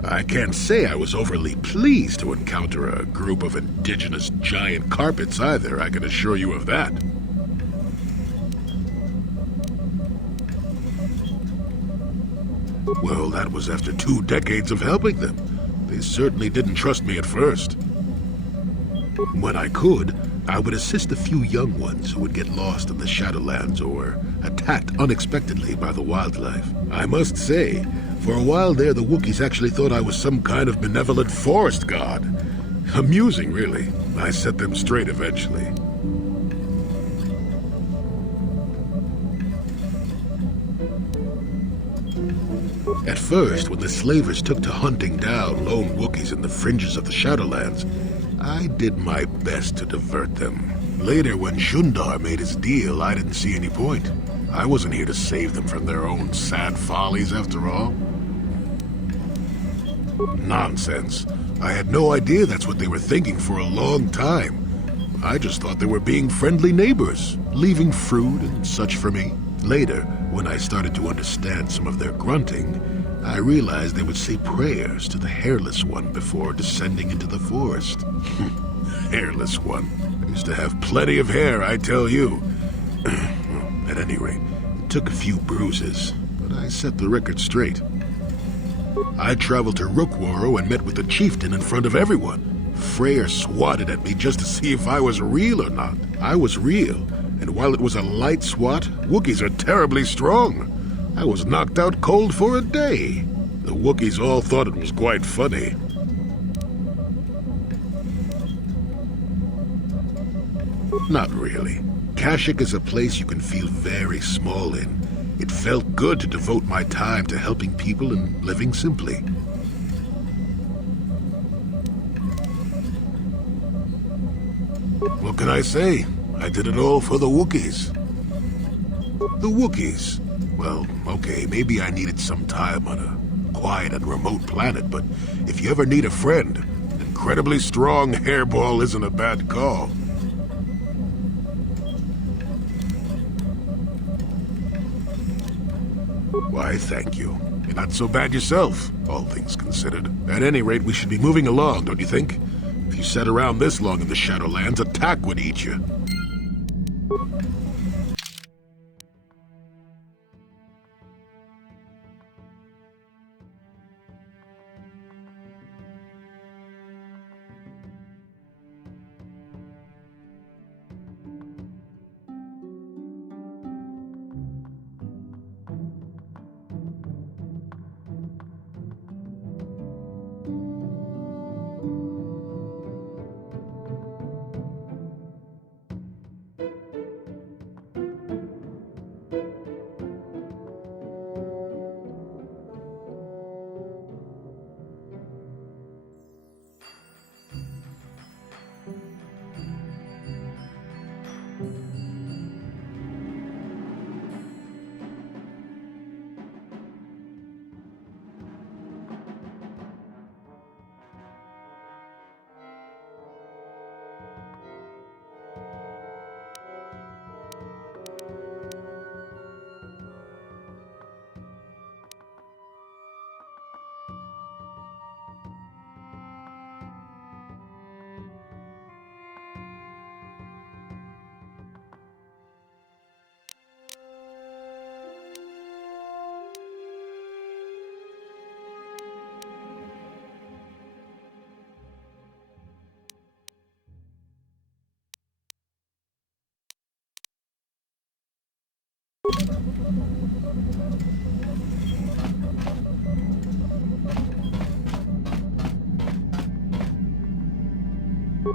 I can't say I was overly pleased to encounter a group of indigenous giant carpets either, I can assure you of that. Well, that was after 2 decades of helping them. They certainly didn't trust me at first. When I could, I would assist a few young ones who would get lost in the Shadowlands or attacked unexpectedly by the wildlife. I must say, for a while there, the Wookiees actually thought I was some kind of benevolent forest god. Amusing, really. I set them straight eventually. At first, when the slavers took to hunting down lone Wookiees in the fringes of the Shadowlands, I did my best to divert them. Later, when Shundar made his deal, I didn't see any point. I wasn't here to save them from their own sad follies, after all. Nonsense. I had no idea that's what they were thinking for a long time. I just thought they were being friendly neighbors, leaving fruit and such for me. Later, when I started to understand some of their grunting, I realized they would say prayers to the Hairless One before descending into the forest. Hairless One. I used to have plenty of hair, I tell you. At any rate, it took a few bruises, but I set the record straight. I traveled to Rookwaro and met with the chieftain in front of everyone. Freyr swatted at me just to see if I was real or not. I was real, and while it was a light swat, Wookiees are terribly strong. I was knocked out cold for a day. The Wookiees all thought it was quite funny. Not really. Kashyyyk is a place you can feel very small in. It felt good to devote my time to helping people and living simply. What can I say? I did it all for the Wookiees. The Wookiees. Well, okay, maybe I needed some time on a quiet and remote planet, but if you ever need a friend, an incredibly strong hairball isn't a bad call. Why, thank you. You're not so bad yourself, all things considered. At any rate, we should be moving along, don't you think? If you sat around this long in the Shadowlands, a tack would eat you.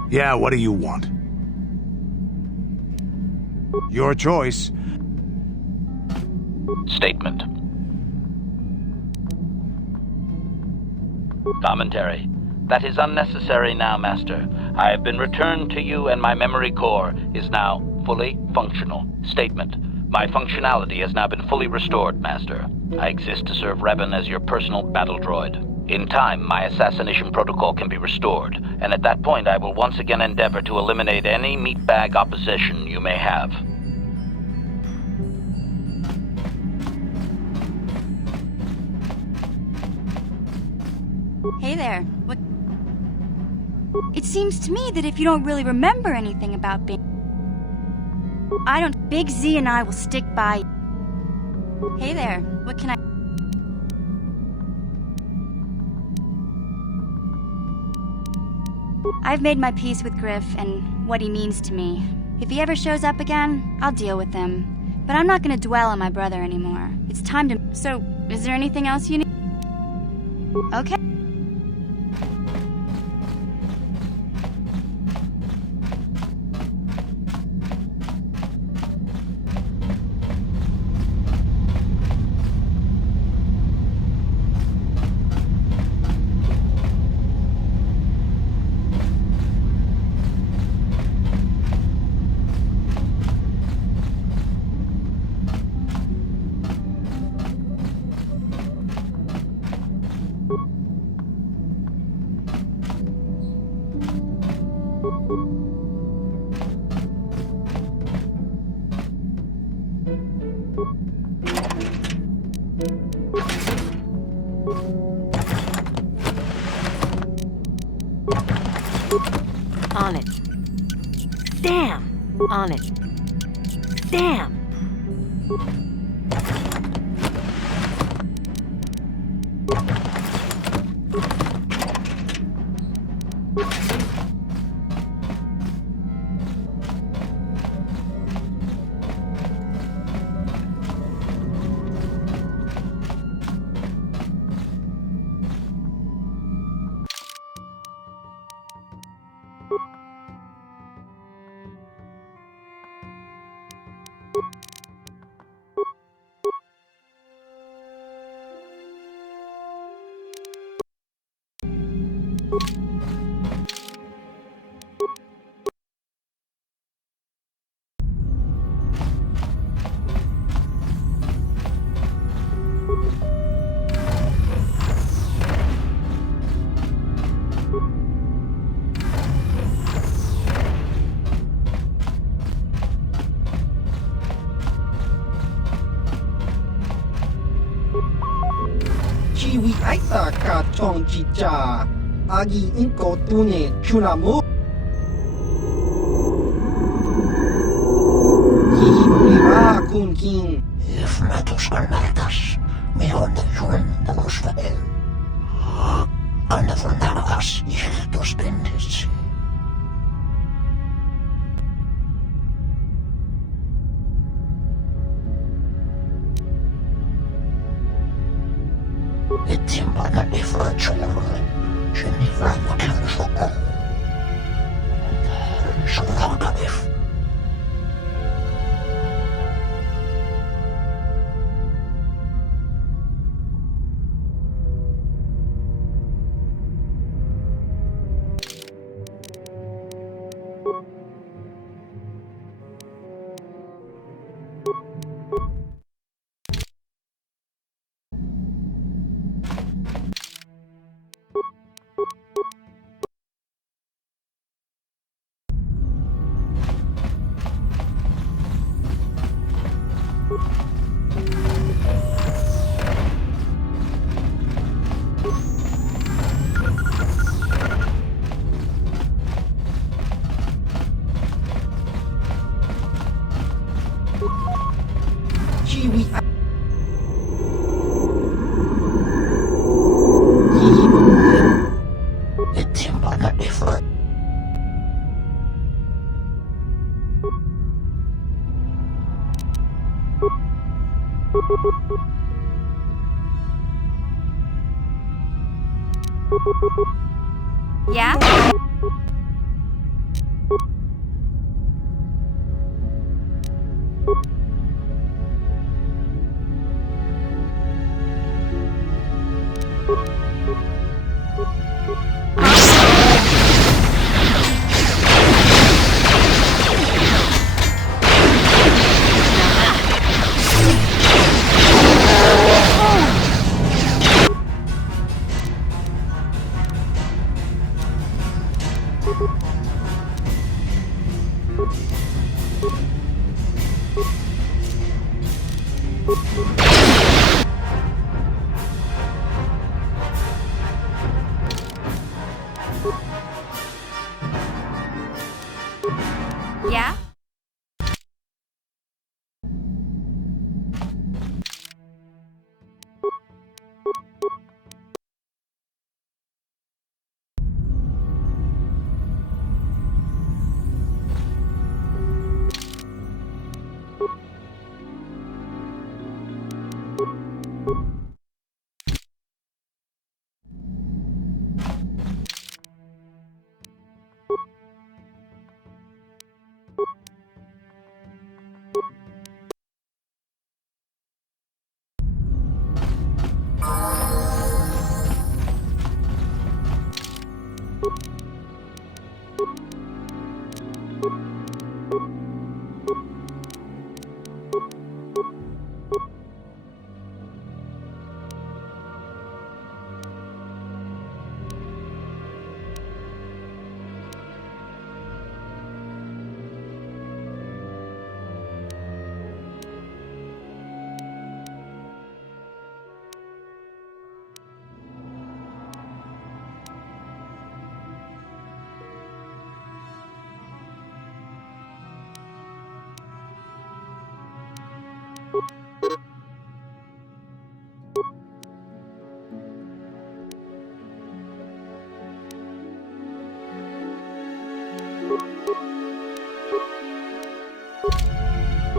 Yeah, what do you want? Your choice. Statement. Commentary. That is unnecessary now, Master. I have been returned to you and my memory core is now fully functional. Statement. My functionality has now been fully restored, Master. I exist to serve Revan as your personal battle droid. In time, my assassination protocol can be restored, and at that point I will once again endeavor to eliminate any meatbag opposition you may have. Hey there. What? It seems to me that if you don't really remember anything about being... Big Z and I will stick by... Hey there. What can I... I've made my peace with Griff and what he means to me. If he ever shows up again, I'll deal with him. But I'm not gonna dwell on my brother anymore. It's time to... So, is there anything else you need? Okay. On it. Damn! On it. Damn! Chiwi aita ka chong chicha. Agi inko tune chunamu. Ki muriva kun kin. If matos kalmatas, mejor de Juan de los Fael. Anafondagas y dos pendes. Het tiempo no le fue cholorre. Je n'y vais pas qu'un chocolat. Je n'en cabef. Chiwi Het tiempo no le fue. Yeah?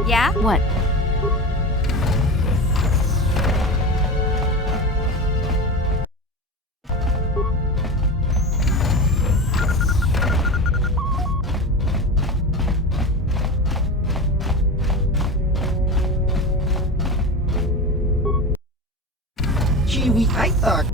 Yeah? What? Chiwi Aitak.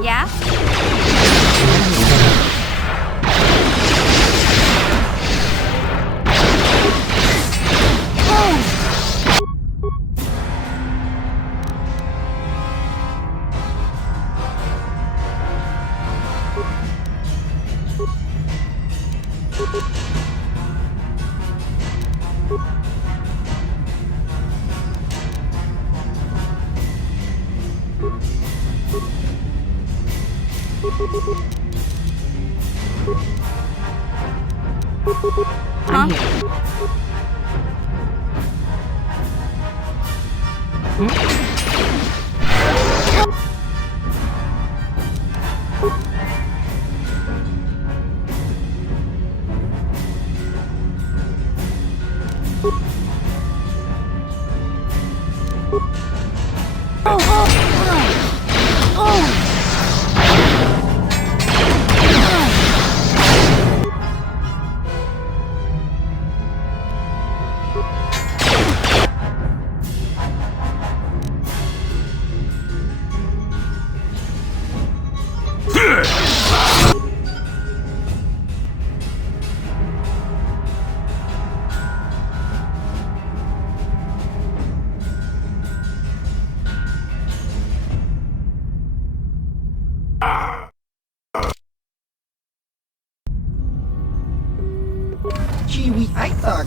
Yeah? I'm here. Chiwi Aitak.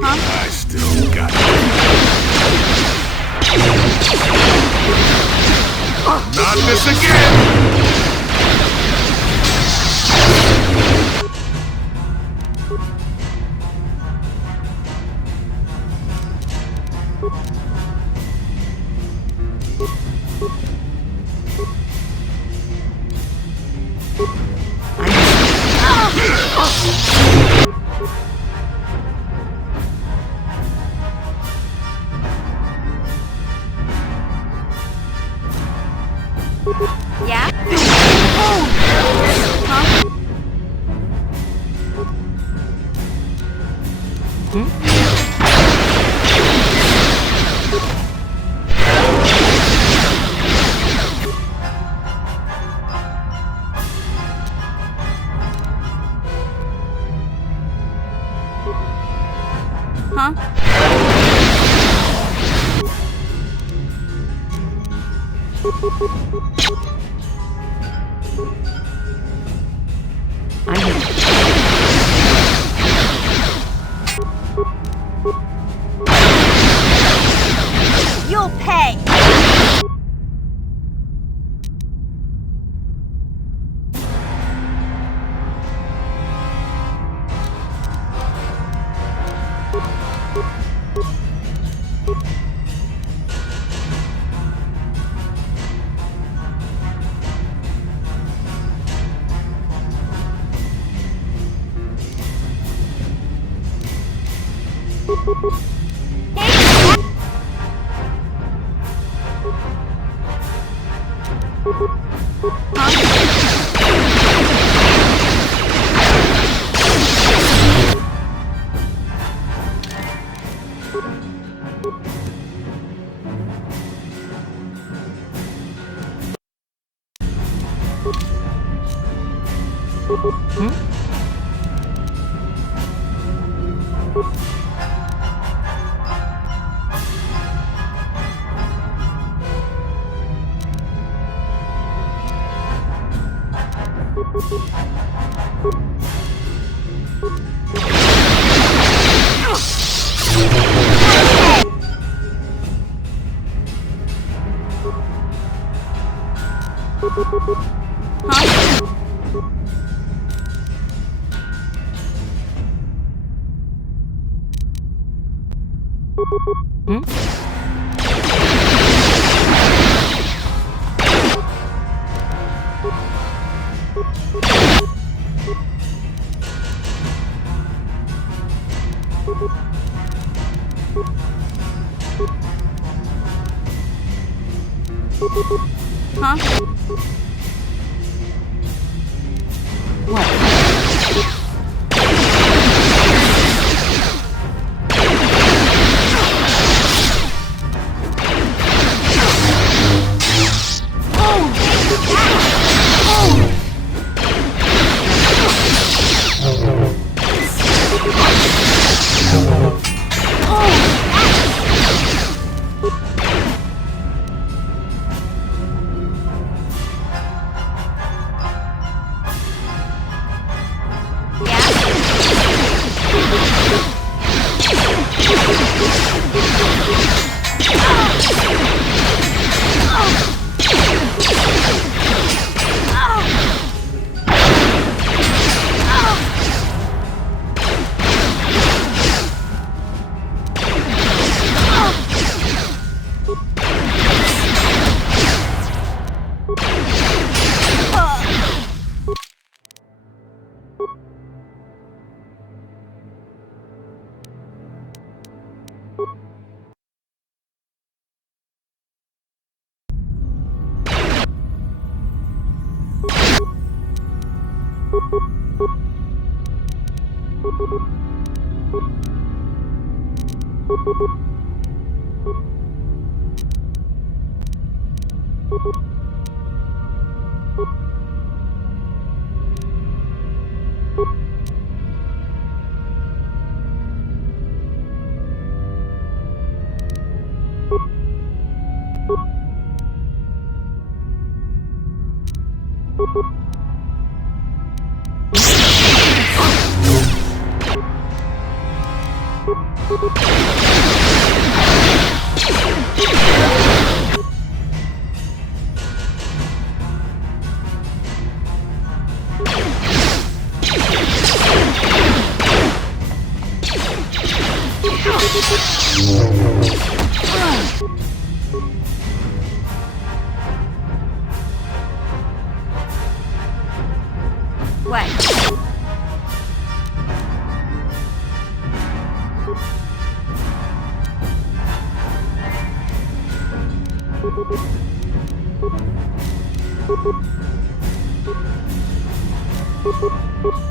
I still got it. Not this again! Yeah? Huh? You'll pay!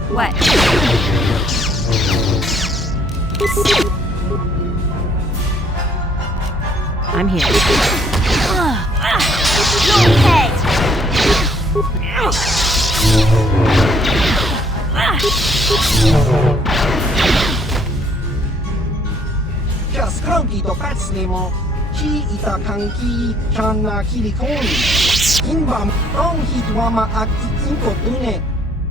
What? I'm here. Okay. Just cranky to fats nemo. Chi ita kanki chana kilikon. Inbam tong hit wama aki inkotune.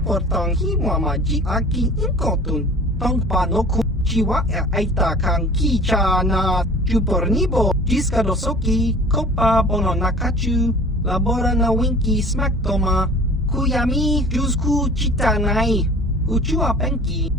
Portong hi wama ji aki inkotun. Tong panoku chiwa aita kanki chana. Jupornibo jiska dosoki. Kopa bono nakachu. Labora na winki smack toma. Kuyami jusku chitanai. Uchua penki.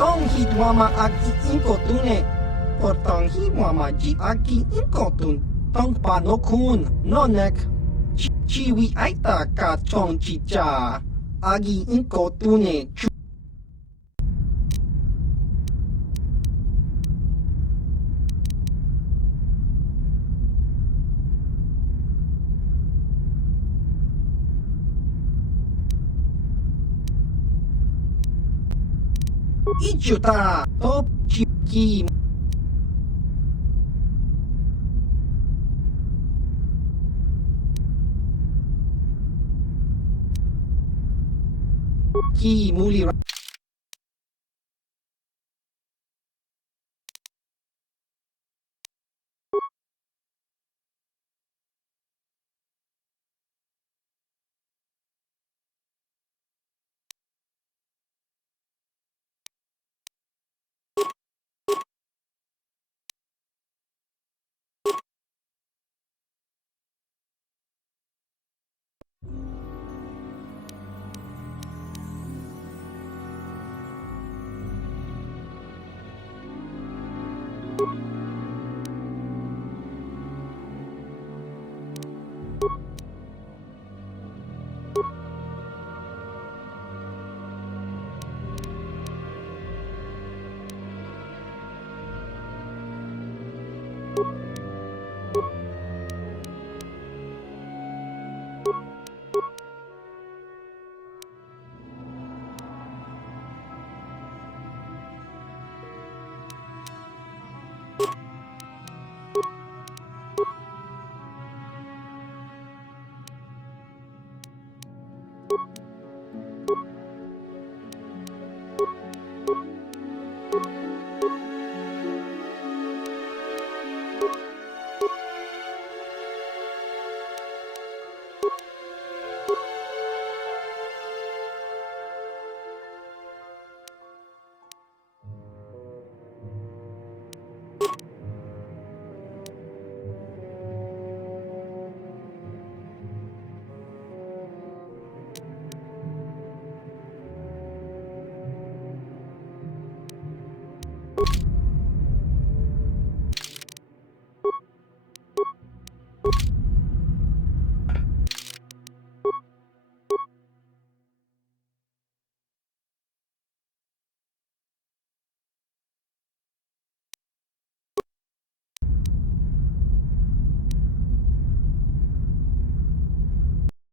Tong hit wama aki inkotune. Portong hi wama ji aki inkotun. Tong panokun nonek. Chiwi aita ka chong chicha. Agi inkotune chu. Ichuta top chiki. Ki muli